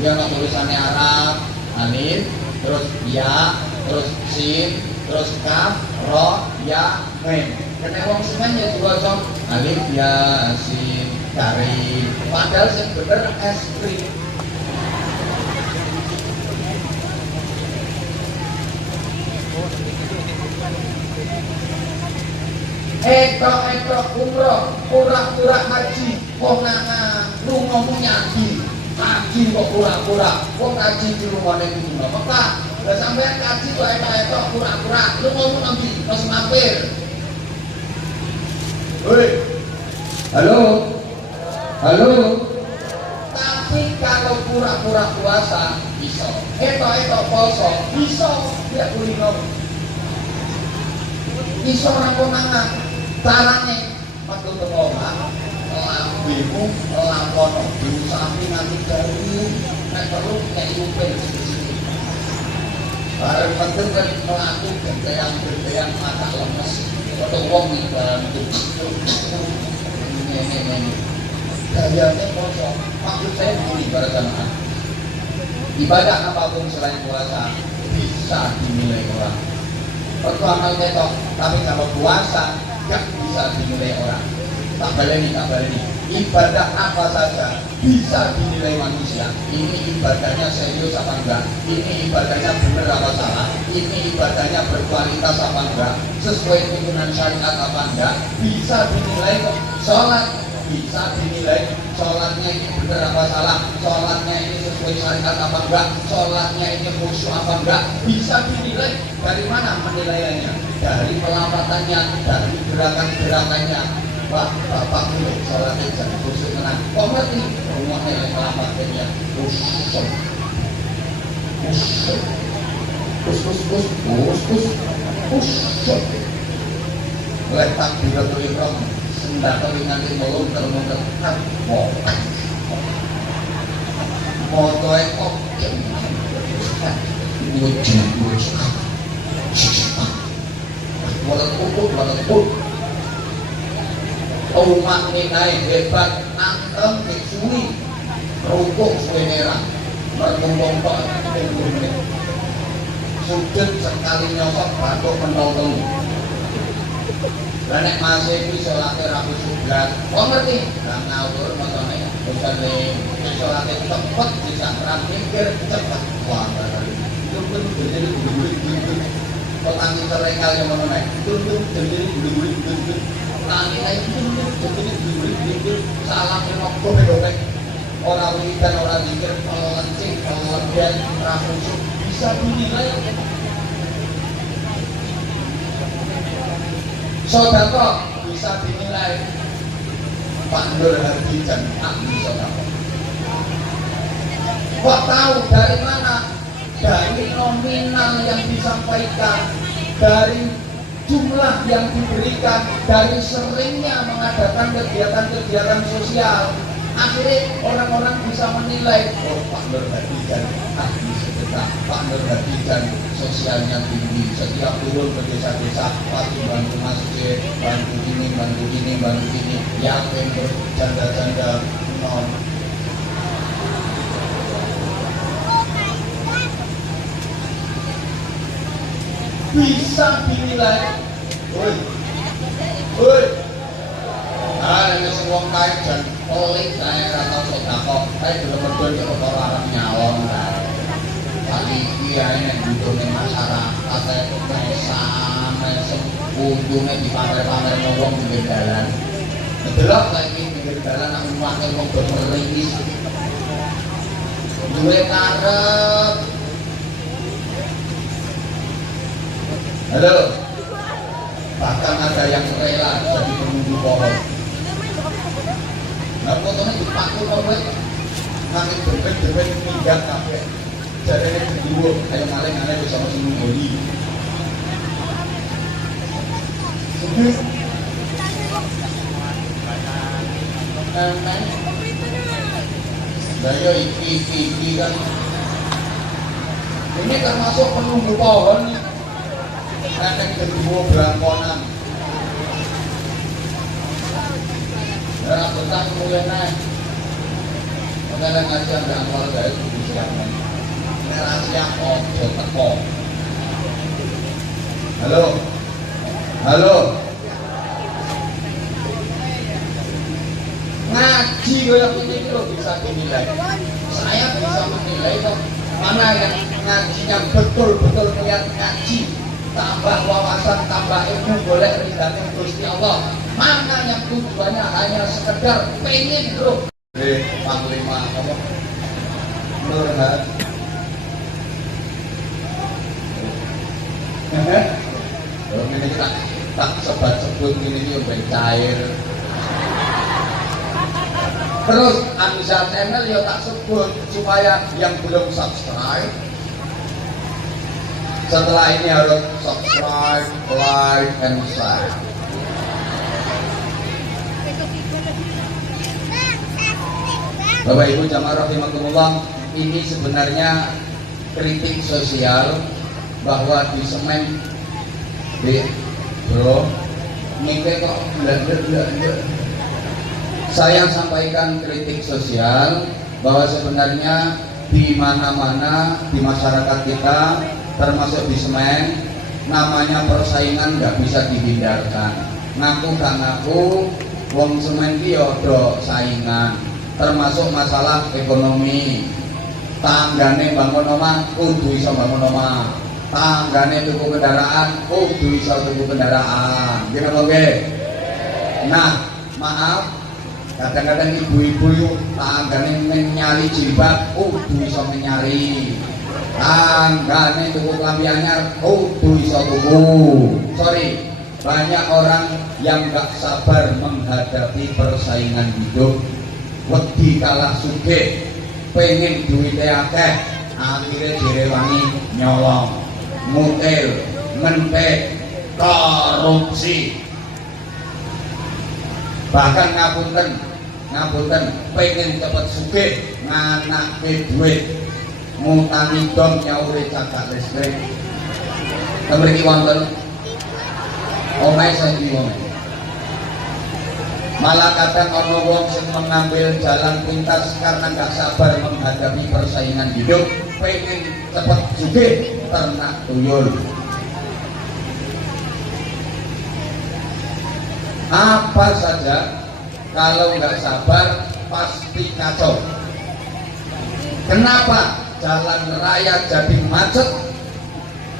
Dia ono tulisannya Arab, alif, terus ya, terus sin, terus kaf, ro, ya, mim. Kene wong semen ya diwaca alif ya sin karim. Padahal sing bener es krim. Etok-etok umroh, pura-pura haji, wong nang lungamu nyaji, haji kok pura-pura, wong haji di rumahne di Mekah, Lah sampean kaji kok etok-etok pura-pura. Lu ngomong nanti pas mampir. Hoi. Halo. Halo. Tapi kalau pura-pura puasa iso. Etok-etok poso iso. Ya kulino. Iso ora konangan. Carane metu teko omah, lambemu lakono diusapi nganti dari nek perlu nek upil sithik. Bareng penting kan mlaku gentean-gentean mata lemes. Foto wong iki bantu. Ini. Gayane poso. Maksud saya begini para jamaah. Ibadah apapun selain puasa bisa dinilai orang. Pertama ketok, tapi kalau puasa gak bisa dinilai orang. Tak baleni. Ibadah apa saja bisa dinilai manusia. Ini ibadahnya serius apa enggak? Ini ibadahnya benar apa salah? Ini ibadahnya berkualitas apa enggak? Sesuai tuntunan syariat apa enggak? Bisa dinilai kok. Sholat bisa dinilai. Sholatnya ini benar apa salah? Sholatnya ini sesuai syariat apa enggak? Sholatnya ini khusyuk apa enggak? Bisa dinilai. Dari mana penilaiannya? Dari pelafatannya, dari gerakan-gerakannya. Wah, bapak ini sholatnya jadi khusyuk tenang. Kok ngerti? Rumahnya yang pelafatannya khusyuk. Khusyuk. Oleh takbiratul ihram, sendak nganti mulung termuter kapok. Motoe kok walet umat nikahe hebat anteng disuwi rukuk suwe merah mertungkong tok sujud sekali nyosok batuk pentol telu. Lah nek masih iki salate ra kusublat kok ngerti nang ngawur macane bosane salate cepet disangrat mikir cepet wah tunggu jadi bulu-bulu kok angin serenggal yang mana nek tunggu jadi bulu-bulu nanti naik tunggu jadi bulu-bulu salam nokko bedobek orang wiridan orang zikir pelencing peledian rakusuk bisa dinilai. Sodako bisa dinilai. Pak Nur Hadi dan ahli sodako. Kok tahu dari mana? Dari nominal yang disampaikan, dari jumlah yang diberikan, dari seringnya mengadakan kegiatan-kegiatan sosial. Akhirnya orang-orang bisa menilai, oh Pak Nur Hadi dan ahli sedekah, Pak Nur Hadi dan sosialnya tinggi. Setiap turun ke desa-desa pasti bantu masjid, bantu ini, yatim berjanda-janda non. Bisa dinilai. Woi. Ini semua kaya dan pelik saya atau sodako. Saya belum berdua ke orang nyalon. Kali iya ini butuhnya masyarakat. Saya mesem ujungnya di pamer-pamer ngomong di jalan. Betul lagi di jalan aku pakai ngomong bermeringis. Dua karep. Halo. Bahkan ada yang rela jadi pengunjung pohon. Nah, fotonya dipakai korek, nanti debet minggat kafe. Jadinya berdua, ayo maling bersama si Boli. Daya iki kan. Ini termasuk penunggu pohon nih. Nenek kedua belangkonan. Nah, tentang kemudian naik. Mengenai ngajian dan keluarga itu disiapkan. Rahasia ojo teko. Halo. Ngaji yang ini loh bisa dinilai. Saya bisa menilai kok mana yang ngajinya betul-betul niat ngaji. Tambah wawasan, tambah ilmu, boleh ridhanya Gusti Allah. Mana yang tujuannya hanya sekedar pengen bro. Panglima apa? Nur Hadi. Kalau ini tak sebut ini udah cair. Terus Anissa Channel ya tak sebut supaya yang belum subscribe setelah ini harus subscribe, like, and share. Bapak Ibu jamaah rahimakumullah, ini sebenarnya kritik sosial bahwa di semen di bro mikir kok belajar. Saya sampaikan kritik sosial bahwa sebenarnya di mana-mana di masyarakat kita termasuk di semen namanya persaingan nggak bisa dihindarkan. Ngaku gak ngaku wong semen ki ada saingan, termasuk masalah ekonomi. Tanggane bangun omah kudu iso bangun omah, tanggane tuku kendaraan kudu iso tuku kendaraan. Gimana oke? Nah, maaf, kadang-kadang ibu-ibu yuk tanggane nyari jilbab kudu iso nyari, tanggane tuku klambi anyar kudu iso tuku. Sorry, banyak orang yang gak sabar menghadapi persaingan hidup, wedi kalah sugih, pengen duitnya akeh, akhirnya direwangi nyolong, mutil, mentek, korupsi. Bahkan ngapunten pengen cepet sugih, nganake duit, ngutangi dom nyauri cakak listrik. Mriki wonten omahe saiki wong. Malah kadang orang wong sing mengambil jalan pintas karena nggak sabar menghadapi persaingan hidup, pengen cepat sugih, ternak tuyul. Apa saja kalau nggak sabar pasti kacau. Kenapa jalan raya jadi macet,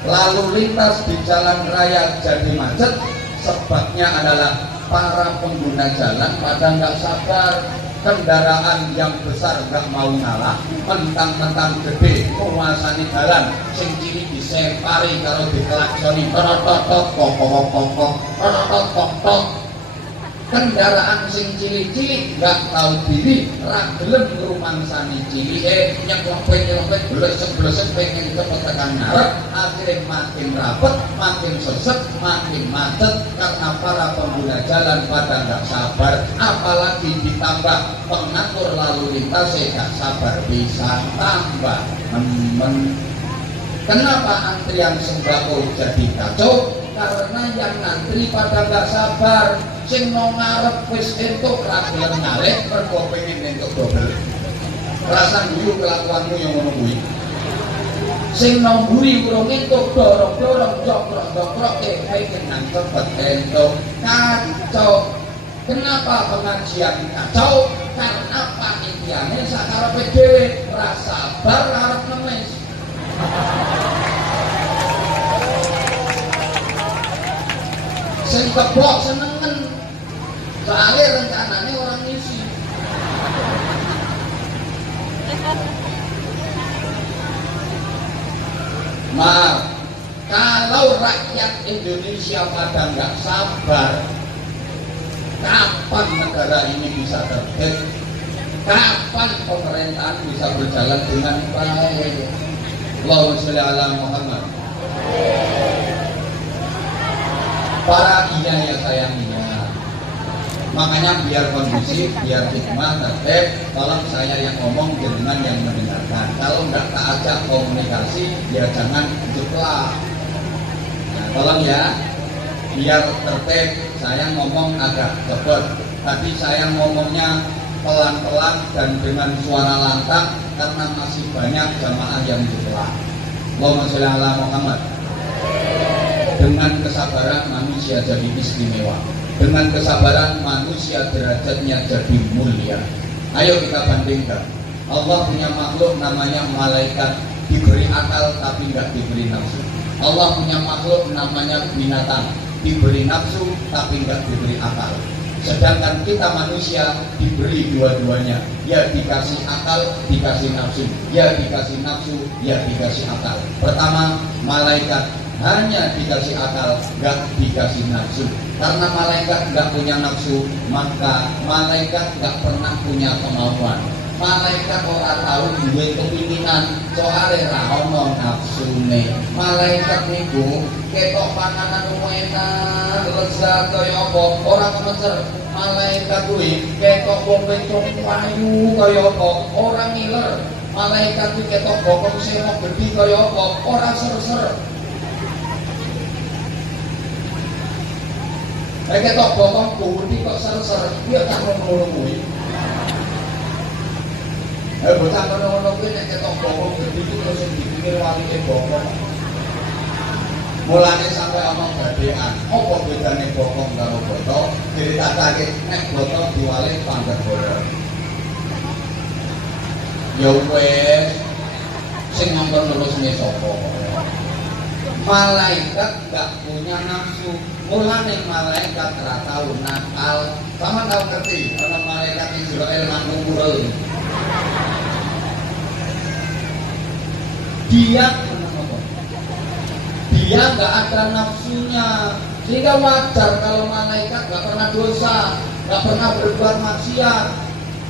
lalu lintas di jalan raya jadi macet? Sebabnya adalah para pengguna jalan pada nggak sabar. Kendaraan yang besar nggak mau ngalah, mentang-mentang gede menguasani jalan, sing kiri disepari kalau dikelaksoni totok kendaraan sing cilik-cilik nggak tahu diri, ragelem rumangsani cilike, nyeklopet blesek pengen cepet tekan ngarep, akhirnya makin rapet, makin sesek, makin macet karena para pengguna jalan pada nggak sabar. Apalagi ditambah pengatur lalu lintas nggak sabar, bisa tambah nemen. Kenapa antrian sembako jadi kacau? Karena yang ngantri pada nggak sabar. Sing mau ngarep wis entuk ragelan ngalih mergo pengen entuk dobel. Rasan dulu kelakuanmu yang ngono kuwi. Sing nomburi urung entuk dorong-dorong jokrok-jokrok pengen nang cepet entuk. Kacau. Kenapa pengajian kacau? Karena panitiane sakarepe dhewe ora sabar arep nemes. Sing keblok senengen, soalnya rencananya orang ngisi. Maaf, kalau rakyat Indonesia pada nggak sabar, kapan negara ini bisa tertib? Kapan pemerintahan bisa berjalan dengan baik? Allahumma sholli ala Muhammad. Para iya ya sayanginya, makanya biar kondusif, biar hikmah, tertib, tolong saya yang ngomong dengan yang mendengarkan. Kalau nggak tak ajak komunikasi, ya jangan jeplak. Nah, tolong ya, biar tertib. Saya ngomong agak cepet, tapi saya ngomongnya pelan-pelan dan dengan suara lantang karena masih banyak jamaah yang jeplak. Allahumma sholli ala Muhammad. Dengan kesabaran manusia jadi istimewa. Dengan kesabaran manusia derajatnya jadi mulia. Ayo kita bandingkan. Allah punya makhluk namanya malaikat, diberi akal tapi nggak diberi nafsu. Allah punya makhluk namanya binatang, diberi nafsu tapi nggak diberi akal. Sedangkan kita manusia diberi dua-duanya, ya dikasih akal, dikasih nafsu, ya dikasih nafsu, ya dikasih akal. Pertama, malaikat hanya dikasih akal, nggak dikasih nafsu. Karena malaikat nggak punya nafsu, maka malaikat nggak pernah punya kemauan. Malaikat ora tahu duwe kepinginan, soalnya ra ono nafsune. Malaikat niku ketok panganan enak, lezat kaya apa, ora kemecer. Malaikat kuwi ketok wong wedok payu kaya apa, ora ngiler. Malaikat kuwi ketok bokong semok gedhi kaya apa, ora ser-ser. Ketok bokong gedhi kok ser-ser, ya tak ngono kuwi. Bocah kono-kono kuwi nek ketok bokong gedhi itu terus dipikir walike bokong. Mulane sampe ana gadean, apa bedane bokong karo boto? Critakake nek boto diwalik pangkat bola. Ya wis sing ngomong terus ne sapa? Malaikat enggak punya nafsu. Mulane malaikat ora tau nakal. Sama tau ngerti ana malaikat Israel nanggung murel. Dia nggak ada nafsunya, sehingga wajar kalau malaikat nggak pernah dosa, nggak pernah berbuat maksiat.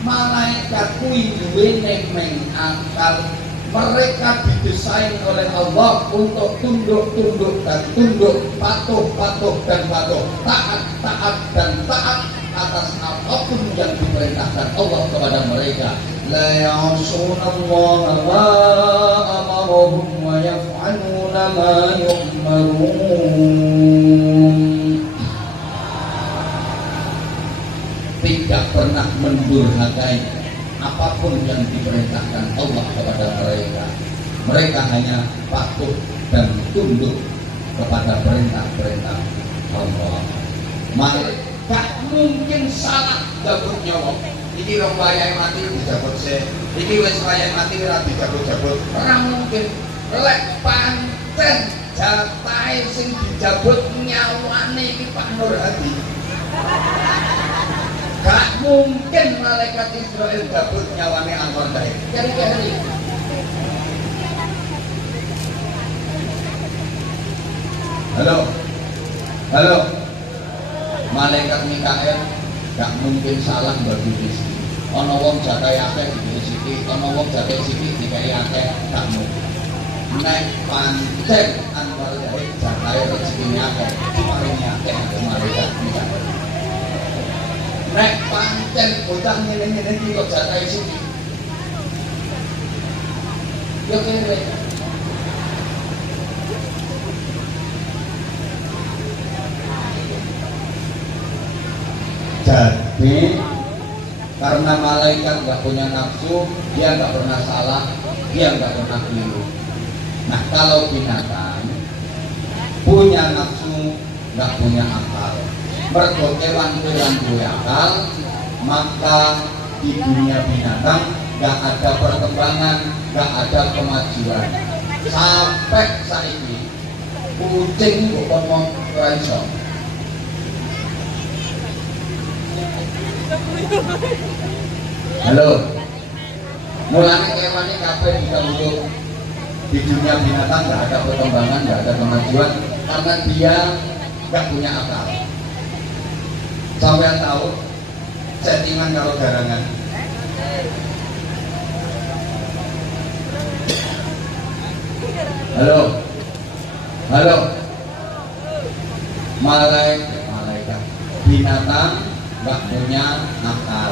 Malaikat kuwi duwe nemeng akal. Mereka didesain oleh Allah untuk tunduk dan tunduk, patuh dan patuh, taat dan taat atas apapun yang diperintahkan Allah kepada mereka. La ya'suna Allah ma amarahum wa yaf'aluna ma yu'marun. Tidak pernah mendurhakai apapun yang diperintahkan Allah kepada mereka. Mereka hanya patuh dan tunduk kepada perintah-perintah Allah. Mereka mungkin salah jabut nyawa. Iki wong wayahe mati dijabut se. Iki wis wayahe mati ora dijabut-jabut. Ora mungkin. Lek pancen jatahe sing dijabut nyawane iki Pak Nur Hadi. Gak mungkin malaikat Israel jabut nyawane Anwar Dae. Kari-kari. Halo. Malaikat Mikael gak mungkin salah bagi rezeki. Ana wong jatahe akeh dikei sithik, ana wong jatahe sithik dikei akeh, gak mungkin. Nek pancen Anwar Dae jatahe rezekine akeh, diparingi akeh malaikat Mikael. Nek pancen bocah ngene-ngene iki kok jatahe sithik. Yo kene. Jadi karena malaikat nggak punya nafsu, dia nggak pernah salah, dia nggak pernah keliru. Nah kalau binatang punya nafsu, nggak punya akal. Mergo kewan-kewan duwe akal, maka di dunia binatang nggak ada perkembangan, nggak ada kemajuan. Sampai saiki kucing kok ngomong ora iso. Halo. Mulane kewane kabeh dikawuh di dunia binatang nggak ada perkembangan, nggak ada kemajuan karena dia nggak punya akal. Sampai tahu settingan kalau garangan. Halo. Malaikat binatang nggak punya akal.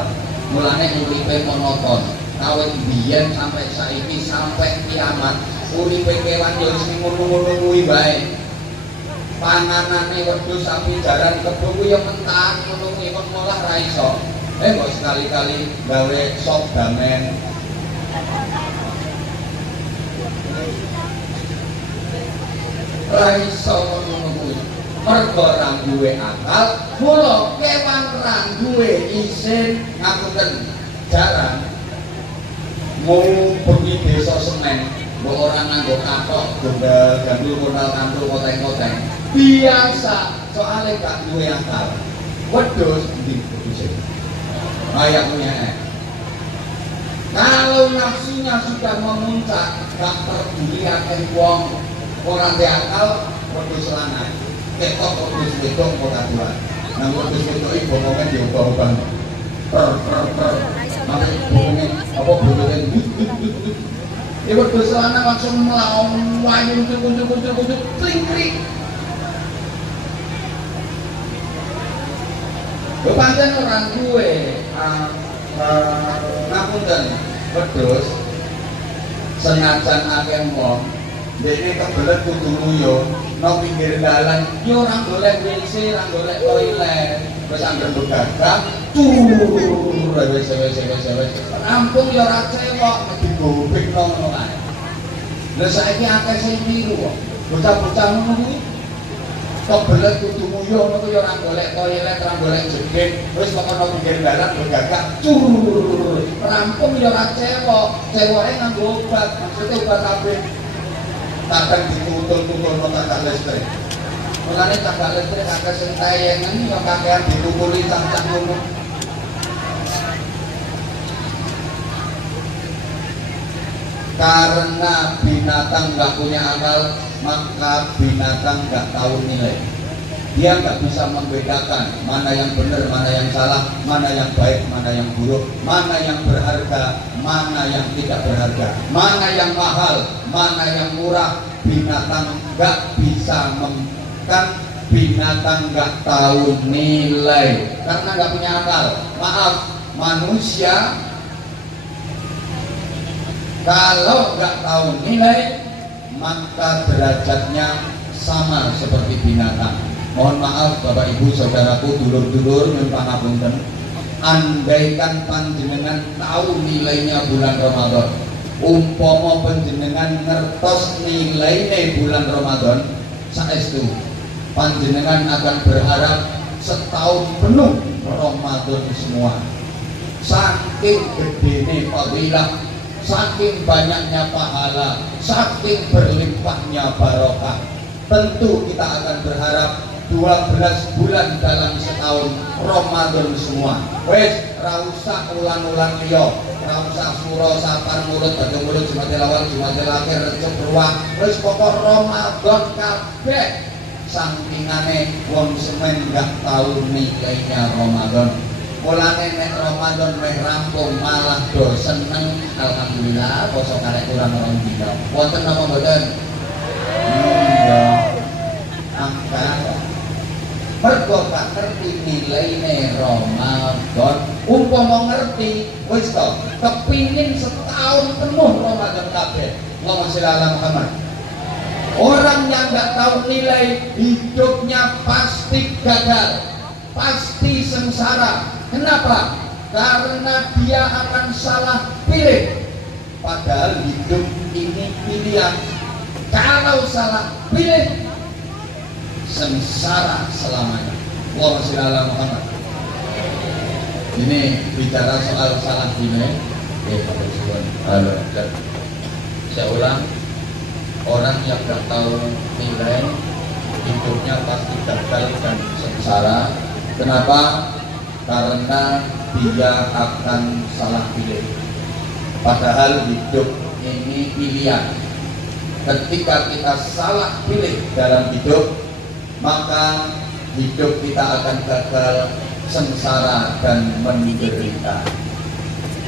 Mulane uripe monoton. Kawit biyen sampai saiki sampai kiamat uripe kewan yo sing ngono-ngono kuwi bae. Panganane wedhus sapi jaran kebo kuwi yo mentah ngono kuwi kok malah ra iso. Kok sekali-kali gawe sop damen. Ra iso ngono kuwi. Mergo ra duwe akal, mula kewan ra duwe isin ngapunten jaran. Mau pergi desa Semen, mbok ora nganggo katok, gondal, gandul, modal kantul, koteng-koteng. Biasa, soalnya gak duwe akal. Wedhus ndi wedhus. Kayak punya. Kalau nafsunya sudah memuncak, gak peduli akeh wong, ora duwe akal, wedhus lanang ketok wedhus wedok kok kaduan nang wedhus wedok iki bomongan diobah-obah sampai bomongan apa bomongan ya wedhus lanang langsung melaung wayung kuncul kling-kling. Lho pancen orang duwe ngapunten wedhus senajan akeh wong dene kebelet kudu nguyuh nang pinggir dalan yo ora golek WC ora golek toilet wis anggere begagang wis rampung yo ora cewek digobek ngono kae. Lha saiki akeh sing niru kok bocah-bocah ngono kuwi kebelet kudu nguyuh ngono yo ora golek toilet ora golek jengking wis kok nang pinggir dalan begagang rampung yo ora cewek ceweke nganggo obat maksudnya obat kabeh takkan ditutul-tutul no tangga listrik mulanya tangga listrik kakak sing tayangan yang kakean ditutuli cang-cang ngomong karena binatang nggak punya akal maka binatang nggak tahu nilai. Dia nggak bisa membedakan mana yang benar, mana yang salah, mana yang baik, mana yang buruk, mana yang berharga, mana yang tidak berharga, mana yang mahal, mana yang murah. Binatang nggak bisa binatang nggak tahu nilai karena nggak punya akal. Maaf, manusia kalau nggak tahu nilai maka derajatnya sama seperti binatang. Mohon maaf Bapak Ibu Saudaraku dulur-dulur nyuwun pangapunten. Andaikan panjenengan tahu nilainya bulan Ramadan, umpama panjenengan ngertos nilainya bulan Ramadan, saestu panjenengan akan berharap setahun penuh Ramadan semua. Saking gedene fadilah, saking banyaknya pahala, saking berlimpahnya barokah. Tentu kita akan berharap 12 bulan dalam setahun Ramadan semua. Wes, ra usah ulang-ulang liya, ra usah suro sapar mulut badhe mulut Jumatil awal Jumatil akhir Recep ruwah. Wes pokok Ramadan kabeh. Sampingane wong semen gak tahu nilainya Ramadan. Mulane nek Ramadan meh rampung malah do seneng alhamdulillah poso karek kurang orang dina. Wonten napa mboten? Angka mergo gak ngerti nilainya Ramadan. Umpama ngerti wis to kepingin setahun penuh Ramadan kabeh. Allahumma sholli ala Muhammad. Orang yang gak tahu nilai hidupnya pasti gagal, pasti sengsara. Kenapa? Karena dia akan salah pilih. Padahal hidup ini pilihan. Kalau salah pilih, sengsara selamanya. Allahumma sholli ala Muhammad. Ini bicara soal salah pilih. Halo, saya ulang. Orang yang gak tahu nilai hidupnya pasti gagal dan sengsara. Kenapa? Karena dia akan salah pilih. Padahal hidup ini pilihan. Ketika kita salah pilih dalam hidup, maka hidup kita akan gagal, sengsara dan menderita.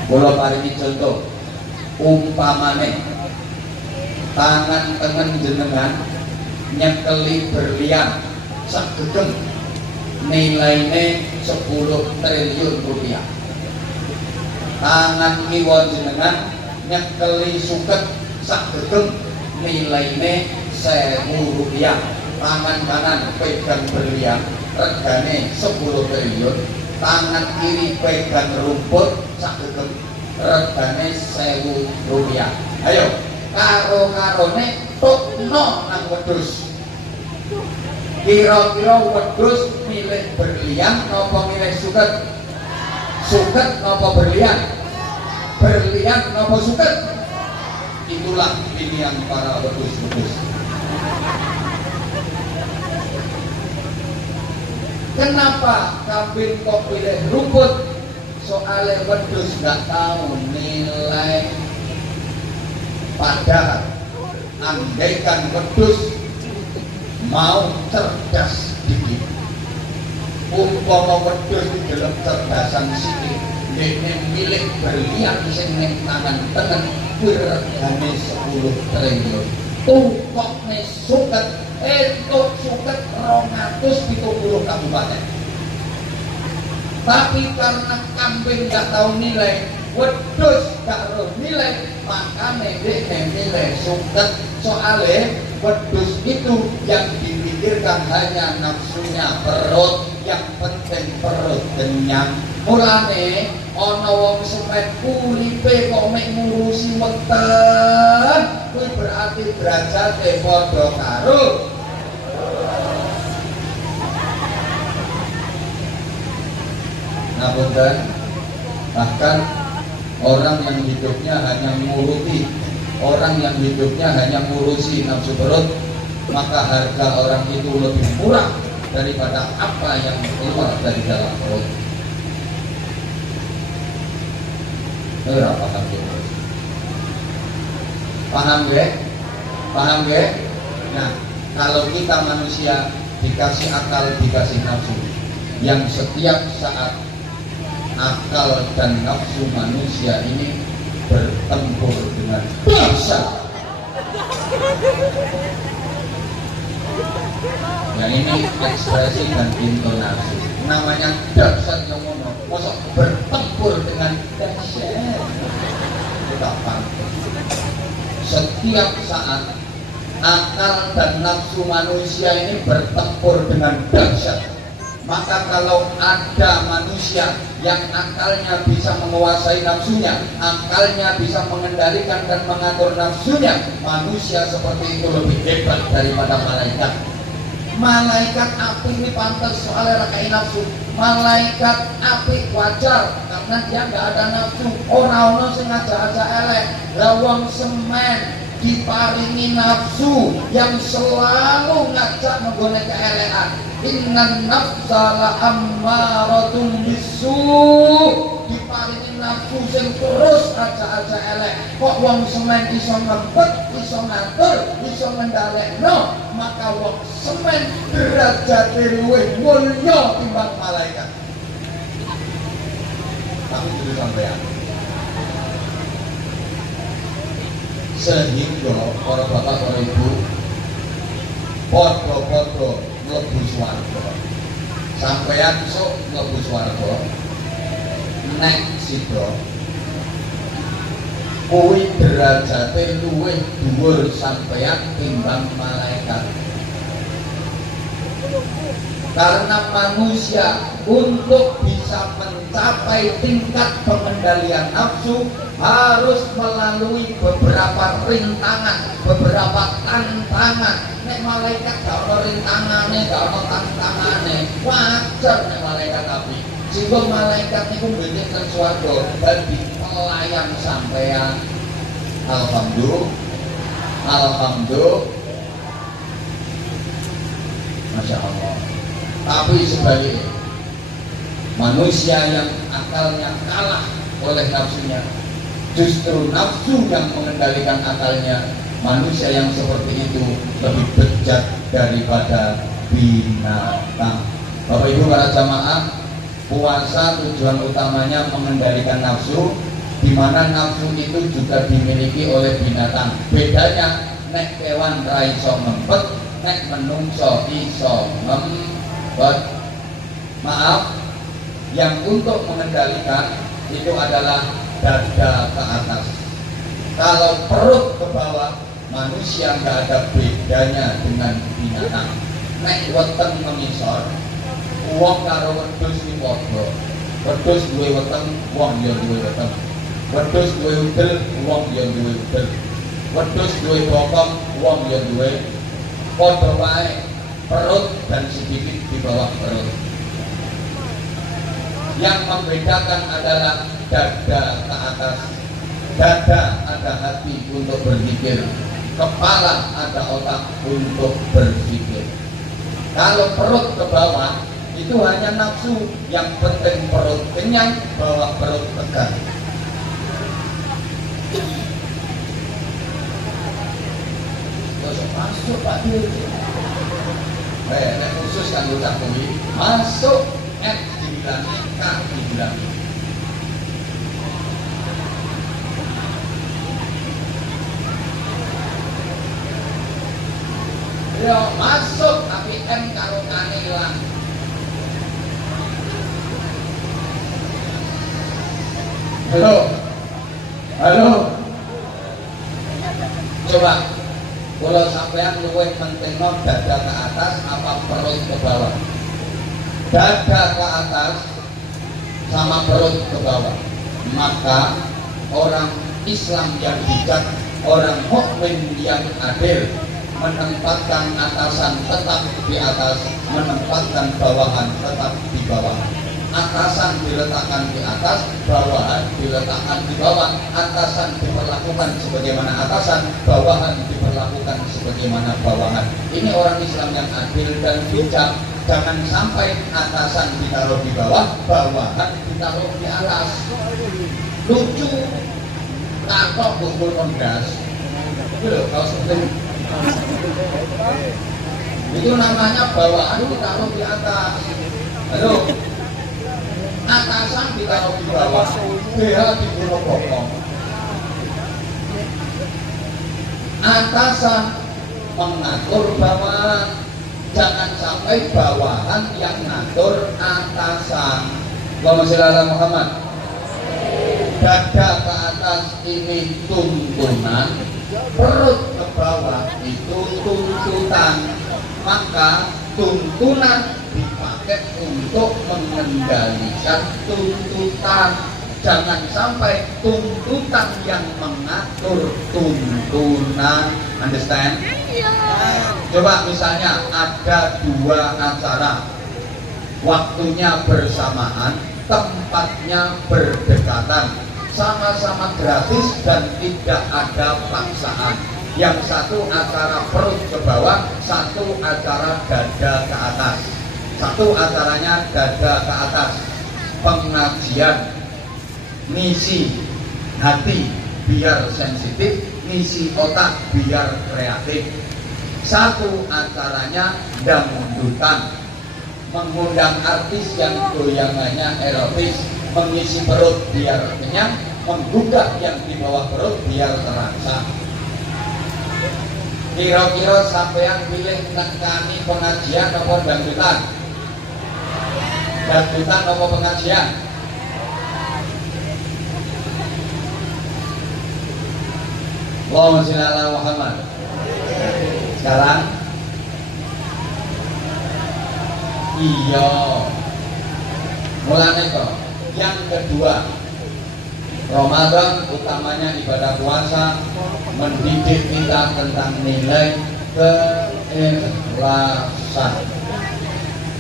Kula paringi contoh, umpamane tangan tengen jenengan nyekeli berlian sagedeng nilainya 10 triliun rupiah. Tangan kiwa jenengan nyekeli suket sagedeng nilainya 1000 rupiah. Tangan kanan pegang berlian regane 10 triliun. Tangan kiri pegang rumput sagedeng regane 1000 rupiah. Ayo karo-karone tukno nang wedhus. Kira-kira wedhus milih berlian napa milih suket? Suket napa berlian? Berlian napa suket? Itulah pilihan para wedhus-wedhus. Kenapa kambing kok pilih rumput? Soalnya wedhus gak tahu nilai. Padahal andaikan wedhus mau cerdas dikit. Umpama wedhus di dalam cerdasan sithik, dene milik berlian sing ning tangan tengen kuwi regane 10 triliun. Tukokne suket entuk suket 270 kabupaten. Tapi karena kambing gak tahu nilai, wedhus gak tahu nilai, makanya dia nilai suket. Soalnya wedhus itu yang dipikirkan hanya nafsunya perut, yang penting perut kenyang. Mulane ana wong semen uripe kok mek ngurusi weten, kuwi berarti derajate padha karo ngapunten. Bahkan orang yang hidupnya hanya nguruti, orang yang hidupnya hanya ngurusi nafsu perut, maka harga orang itu lebih murah daripada apa yang keluar dari dalam perut. Berapa harga? Paham gak? Paham gak? Nah, kalau kita manusia dikasih akal, dikasih nafsu, yang setiap saat akal dan nafsu manusia ini bertempur dengan dosa. Yang ini ekspresi dan intonasi. Namanya dasar yang ngono. Masa bertempur dengan dasar. Kita pantas. Setiap saat akal dan nafsu manusia ini bertempur dengan dasar. Maka kalau ada manusia yang akalnya bisa menguasai nafsunya, akalnya bisa mengendalikan dan mengatur nafsunya, manusia seperti itu lebih hebat daripada malaikat. Malaikat api ini pantas soalnya rakai nafsu. Malaikat api wajar karena dia nggak ada nafsu. Orang-orang sengaja aja elek. Lawang semen diparingi nafsu yang selalu ngajak menggonek keelekan. Innan nafsa la ammaratun bisu, diparingi nafsu sing terus aja elek. Kok wong semen iso ngempet, iso ngatur, iso ngendhalekno, maka wong semen derajate luwih mulya timbang malaikat. Tapi itu sampean. Sehingga para bapak, para ibu, podo-podo mlebu swarga. Sampeyan sok mlebu swarga. Nek sida kuwi derajate luwih dhuwur sampeyan timbang malaikat. Karena manusia untuk bisa mencapai tingkat pengendalian nafsu harus melalui beberapa rintangan, beberapa tantangan. Nek malaikat gak ono rintangane, gak ono tantangane, wajar nek malaikat api. Sehingga malaikat niku mbentuk teng swarga dadi pelayan sampeyan. Alhamdulillah. Alhamdulillah. Masya Allah. Tapi sebaliknya, manusia yang akalnya kalah oleh nafsunya, justru nafsu yang mengendalikan akalnya. Manusia yang seperti itu lebih bejat daripada binatang. Bapak Ibu para jamaah, puasa tujuan utamanya mengendalikan nafsu, di mana nafsu itu juga dimiliki oleh binatang. Bedanya, nek kewan ra iso ngempet, nek menungso iso ngempet. Maaf, yang untuk mengendalikan itu adalah dada ke atas. Kalau perut ke bawah, manusia nggak ada bedanya dengan binatang. Nek weteng mengisor, wong karo wedhus iki padha. Wedhus duwe weteng, wong ya duwe weteng. Wedhus duwe udel, wong ya duwe udel. Wedhus duwe bokong, wong ya duwe. Padha wae perut dan sedikit di bawah perut. Yang membedakan adalah dada ke atas. Dada ada hati untuk berpikir, kepala ada otak untuk berpikir. Kalau perut ke bawah itu hanya nafsu, yang penting perut kenyang, bawah perut tegang. Masuk Pak Dir. kan ucap kuwi masuk F dibilangi K dibilangi. Yo masuk tapi M karo K-ne ilang. Halo. Halo. Coba kalau sampean luwih mentingno dada ke atas apa perut ke bawah? Dada ke atas sama perut ke bawah. Maka orang Islam yang bijak, orang mukmin yang adil menempatkan atasan tetap di atas, menempatkan bawahan tetap di bawah. Atasan diletakkan di atas, bawahan diletakkan di bawah. Atasan diperlakukan sebagaimana atasan, bawahan diperlakukan sebagaimana bawahan. Ini orang Islam yang adil dan bijak. Jangan sampai atasan ditaruh di bawah, bawahan ditaruh di atas. Lucu, takut bukul kondas. Itu kalau seperti itu namanya bawahan ditaruh di atas. Halo. Atasan ditaruh di bawah, BH dibunuh bokong. Atasan mengatur bawahan, jangan sampai bawahan yang ngatur atasan. Allahumma sholli ala Muhammad. Dada ke atas ini tuntunan, perut ke bawah itu tuntutan. Maka tuntunan dipakai untuk mengendalikan tuntutan. Jangan sampai tuntutan yang mengatur tuntunan. Understand? Coba misalnya ada dua acara, waktunya bersamaan, tempatnya berdekatan, sama-sama gratis dan tidak ada paksaan. Yang satu acara perut ke bawah, satu acara dada ke atas. Satu acaranya dada ke atas, pengajian, misi hati biar sensitif, misi otak biar kreatif. Satu acaranya dangdutan, mengundang artis yang goyangannya erotis, mengisi perut biar kenyang, menggugah yang di bawah perut biar terasa. Kira-kira sampean pilih nekani pengajian apa dangdutan? Dangdutan apa pengajian? Allahumma sholli ala Muhammad. Sekarang iya mulane kok. Yang kedua, Ramadan utamanya ibadah puasa mendidik kita tentang nilai keikhlasan.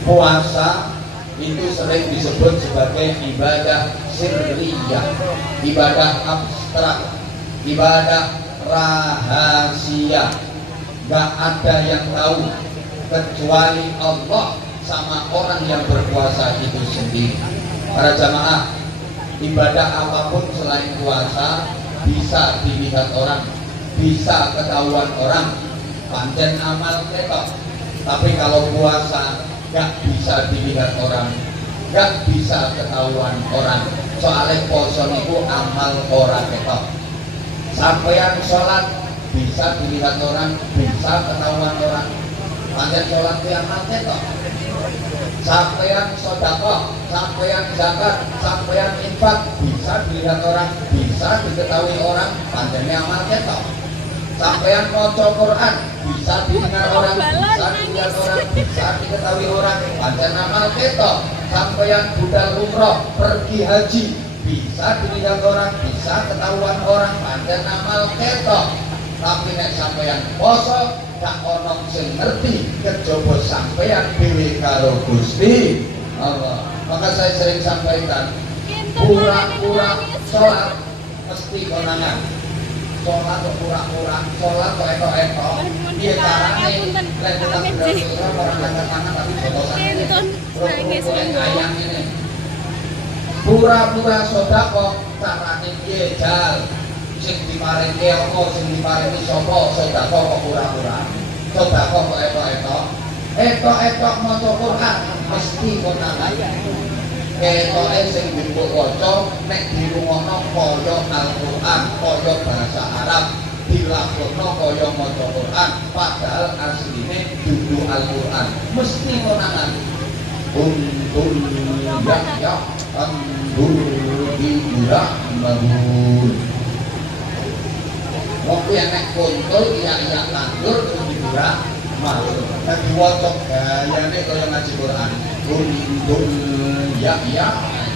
Puasa itu sering disebut sebagai ibadah sirriyah, ibadah abstrak, ibadah rahasia. Gak ada yang tahu kecuali Allah sama orang yang berpuasa itu sendiri. Para jamaah, ibadah apapun selain puasa bisa dilihat orang, bisa ketahuan orang, pancen amal ketok. Tapi kalau puasa gak bisa dilihat orang, gak bisa ketahuan orang. Soalnya poso itu amal orang ketok. Sampeyan sholat bisa dilihat orang, bisa ketahuan orang, pancen sholat itu amal ketok. Sampeyan sedekah, sampeyan zakat, sampeyan infak bisa dilihat orang, bisa diketahui orang, panjenengan amal ketok. Sampeyan maca Quran bisa didengar orang, bisa dilihat orang, bisa diketahui orang, panjenengan amal ketok. Sampeyan budal umroh, pergi haji bisa dilihat orang, bisa ketahuan orang, panjenengan amal ketok. Tapi nek sampeyan poso gak ono sing ngerti kejaba sampeyan dhewe karo Gusti Allah. Maka saya sering sampaikan, pura-pura sholat mesti konangan. Sholat kok pura-pura, sholat kok etok-etok. Piye carane lek kita bener-bener orang angkat tangan tapi botosan ayam ini. Pura-pura sedekah carane piye jal? Sing diparingi apa, sing diparingi sapa? Sedekah kok pura-pura, sedekah kok etok-etok. etok-etok maca Quran mesti konangan. Ketoke sing mbok waca nek dirungokno kaya Al-Qur'an, kaya bahasa Arab, dilakoni kaya maca Quran, padahal asline dudu Al-Qur'an. Mesti konangan. Untul ya andur dira mabur. Wong nek kuntul iya tandur dira mabur. Dadi waca gayane kaya ngaji Quran. Untul ya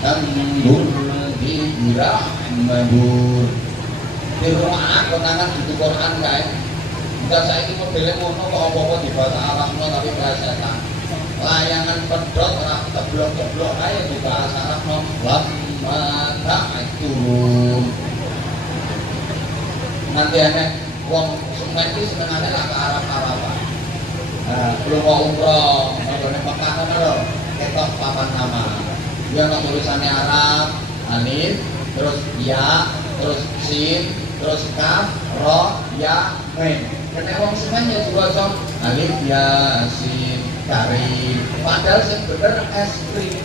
tandur dira mabur. Di rumah konangan dudu Quran kae. Enggak saiki modele ngono kok apa-apa di bahasa Arabno tapi bahasa tak. Layangan pedot ora teblok-teblok ae di bahasa Arabno. Lamma itu nanti enek wong semek iki senengane lah ke Arab-Araban. Nah, belum mau umroh, nggone Mekah ngono lho, ketok papan nama. Dia ono tulisannya Arab, alif, terus ya, terus sin, terus kaf, ro, ya, mim. Kene wong semen ya diwaca alif ya sin karim. Padahal sing bener es krim.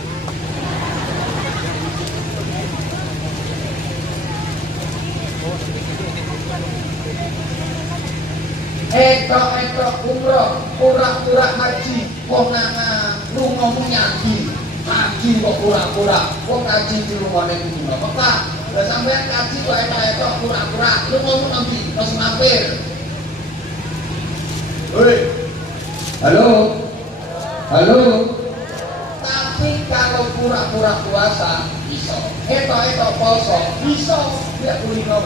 Etok-etok umroh, pura-pura haji, wong nang lungamu nyaji, haji kok pura-pura, wong haji di rumahne kudu Mekah. Lah sampean haji kok etok-etok pura-pura, lungamu nang ndi? Terus mampir. Hoi. Halo. Halo. Tapi kalau pura-pura puasa bisa, etok-etok poso bisa, tidak kulino.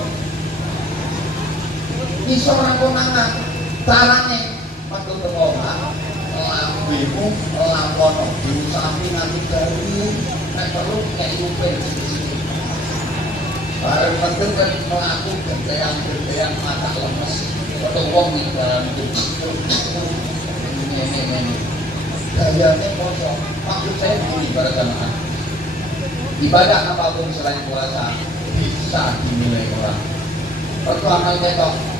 Iso ora konangan. Carane metu ke omah, lambimu lakono diusapi nanti dari nek perlu kayak upil sisi. Bareng penting kan melaku gentean mata lemes. Foto wong ning dalam itu. Ini. Gayane poso. Maksud saya begini para jamaah. Ibadah apapun selain puasa bisa dinilai orang. Pertama itu,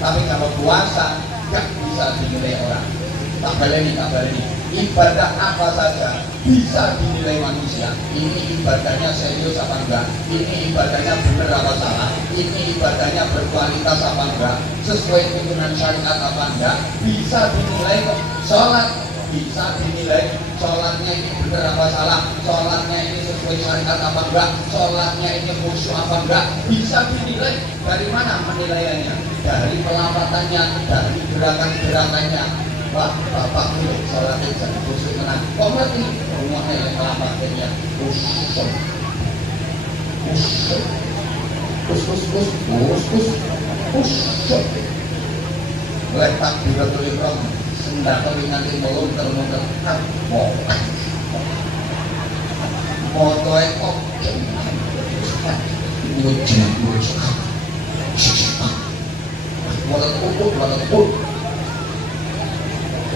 tapi kalau puasa gak bisa dinilai orang. Tak baleni. Ibadah apa saja bisa dinilai manusia. Ini ibadahnya serius apa enggak? Ini ibadahnya benar apa salah? Ini ibadahnya berkualitas apa enggak? Sesuai tuntunan syariat apa enggak? Bisa dinilai kok. Sholat bisa dinilai. Sholatnya ini benar apa salah? Sholatnya ini sesuai syariat apa enggak? Sholatnya ini khusyuk apa enggak? Bisa dinilai. Dari mana penilaiannya? Dari pelafatannya, dari gerakan-gerakannya. Wah, bapak ini sholatnya jadi khusyuk menang. Kok ngerti? Rumahnya yang pelafatannya khusyuk. Khusyuk. Letak di batu ikram. Sendak nanti melunter-lunter. Motoe kok Walet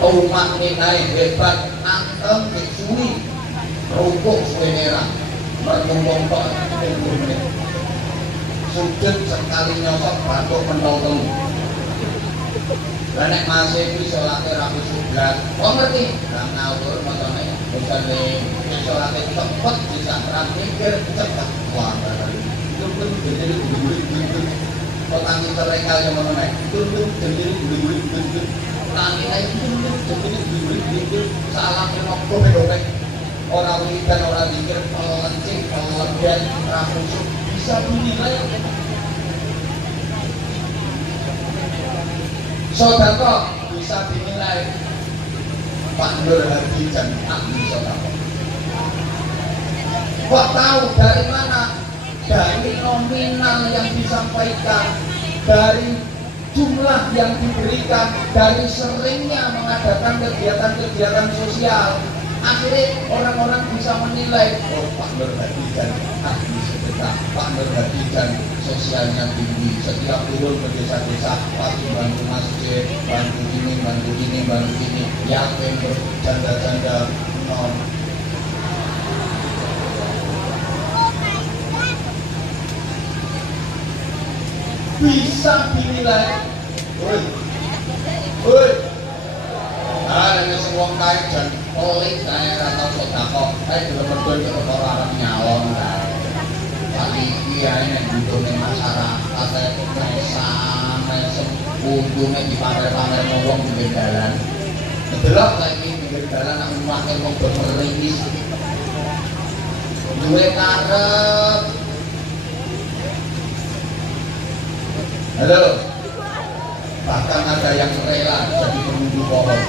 umat naik hebat anteng dicuri rukuk suwe merah bertumpung tok sujud sekali nyosok batuk pentol nek masih iki salate ra kusublat kok ngerti nang ngawur macane bukan salate cepet bisa mikir cepet wah itu pun jadi kok tangi terenggal yang mana nek tunduk jadi guling-guling tangi ae tunduk jadi guling-guling salah kenapa bedone ora wiridan ora zikir lencing lebihan ra khusyuk bisa dinilai. Sodako bisa dinilai. Pak Nur Hadi dan ahli sodako. Kok tahu dari mana? Dari nominal yang disampaikan, dari jumlah yang diberikan, dari seringnya mengadakan kegiatan-kegiatan sosial. Akhirnya orang-orang bisa menilai, oh Pak Nur Hadi dan ahli sedekah, Pak Nur Hadi dan sosialnya tinggi. Setiap turun ke desa-desa pasti bantu masjid, bantu ini, yatim, janda-janda non. Bisa dinilai. Woi. Nek sing wong kae jan pelit kae ora tau sedekah. Kae bener-bener kok ora arep nyalon kae. Kali iki ae nek butuhne masyarakat kae sampe untungnya dipamer-pamer wong pinggir dalan. Delok saiki pinggir dalan nang wake wong bermeringis. Duwe karep. Halo. Bahkan ada yang rela jadi penunggu pohon.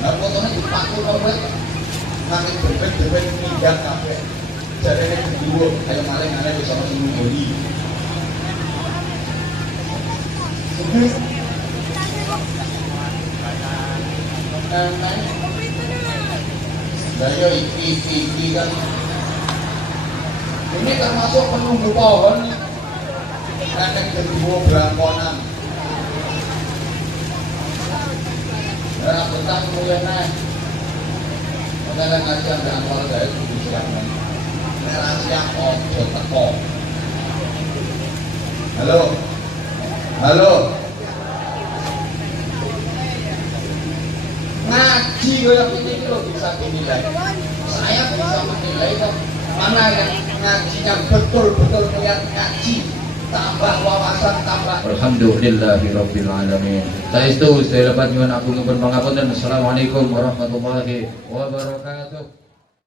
Nah, fotonya dipaku korek, nangis berbet-berbet minyak kabeh. Jadi ini berdua, kayak maling aneh bersama si Mugoli. Saya iki kan, ini termasuk penunggu pohon. Nanti berdua berangkonan. Nah, betah kemudian naik. Padahal ngaji ambil amal gaya itu disiapkan. Rahasia ojo teko. Halo, halo. Ngaji kayak ini loh bisa dinilai. Saya bisa menilai kok mana yang ngajinya betul-betul niat ngaji. Tambah wawasan, tambah. Alhamdulillahirabbil alamin. Saestu saya dapat nyuwun agung pun pangapunten. Assalamualaikum warahmatullahi wabarakatuh.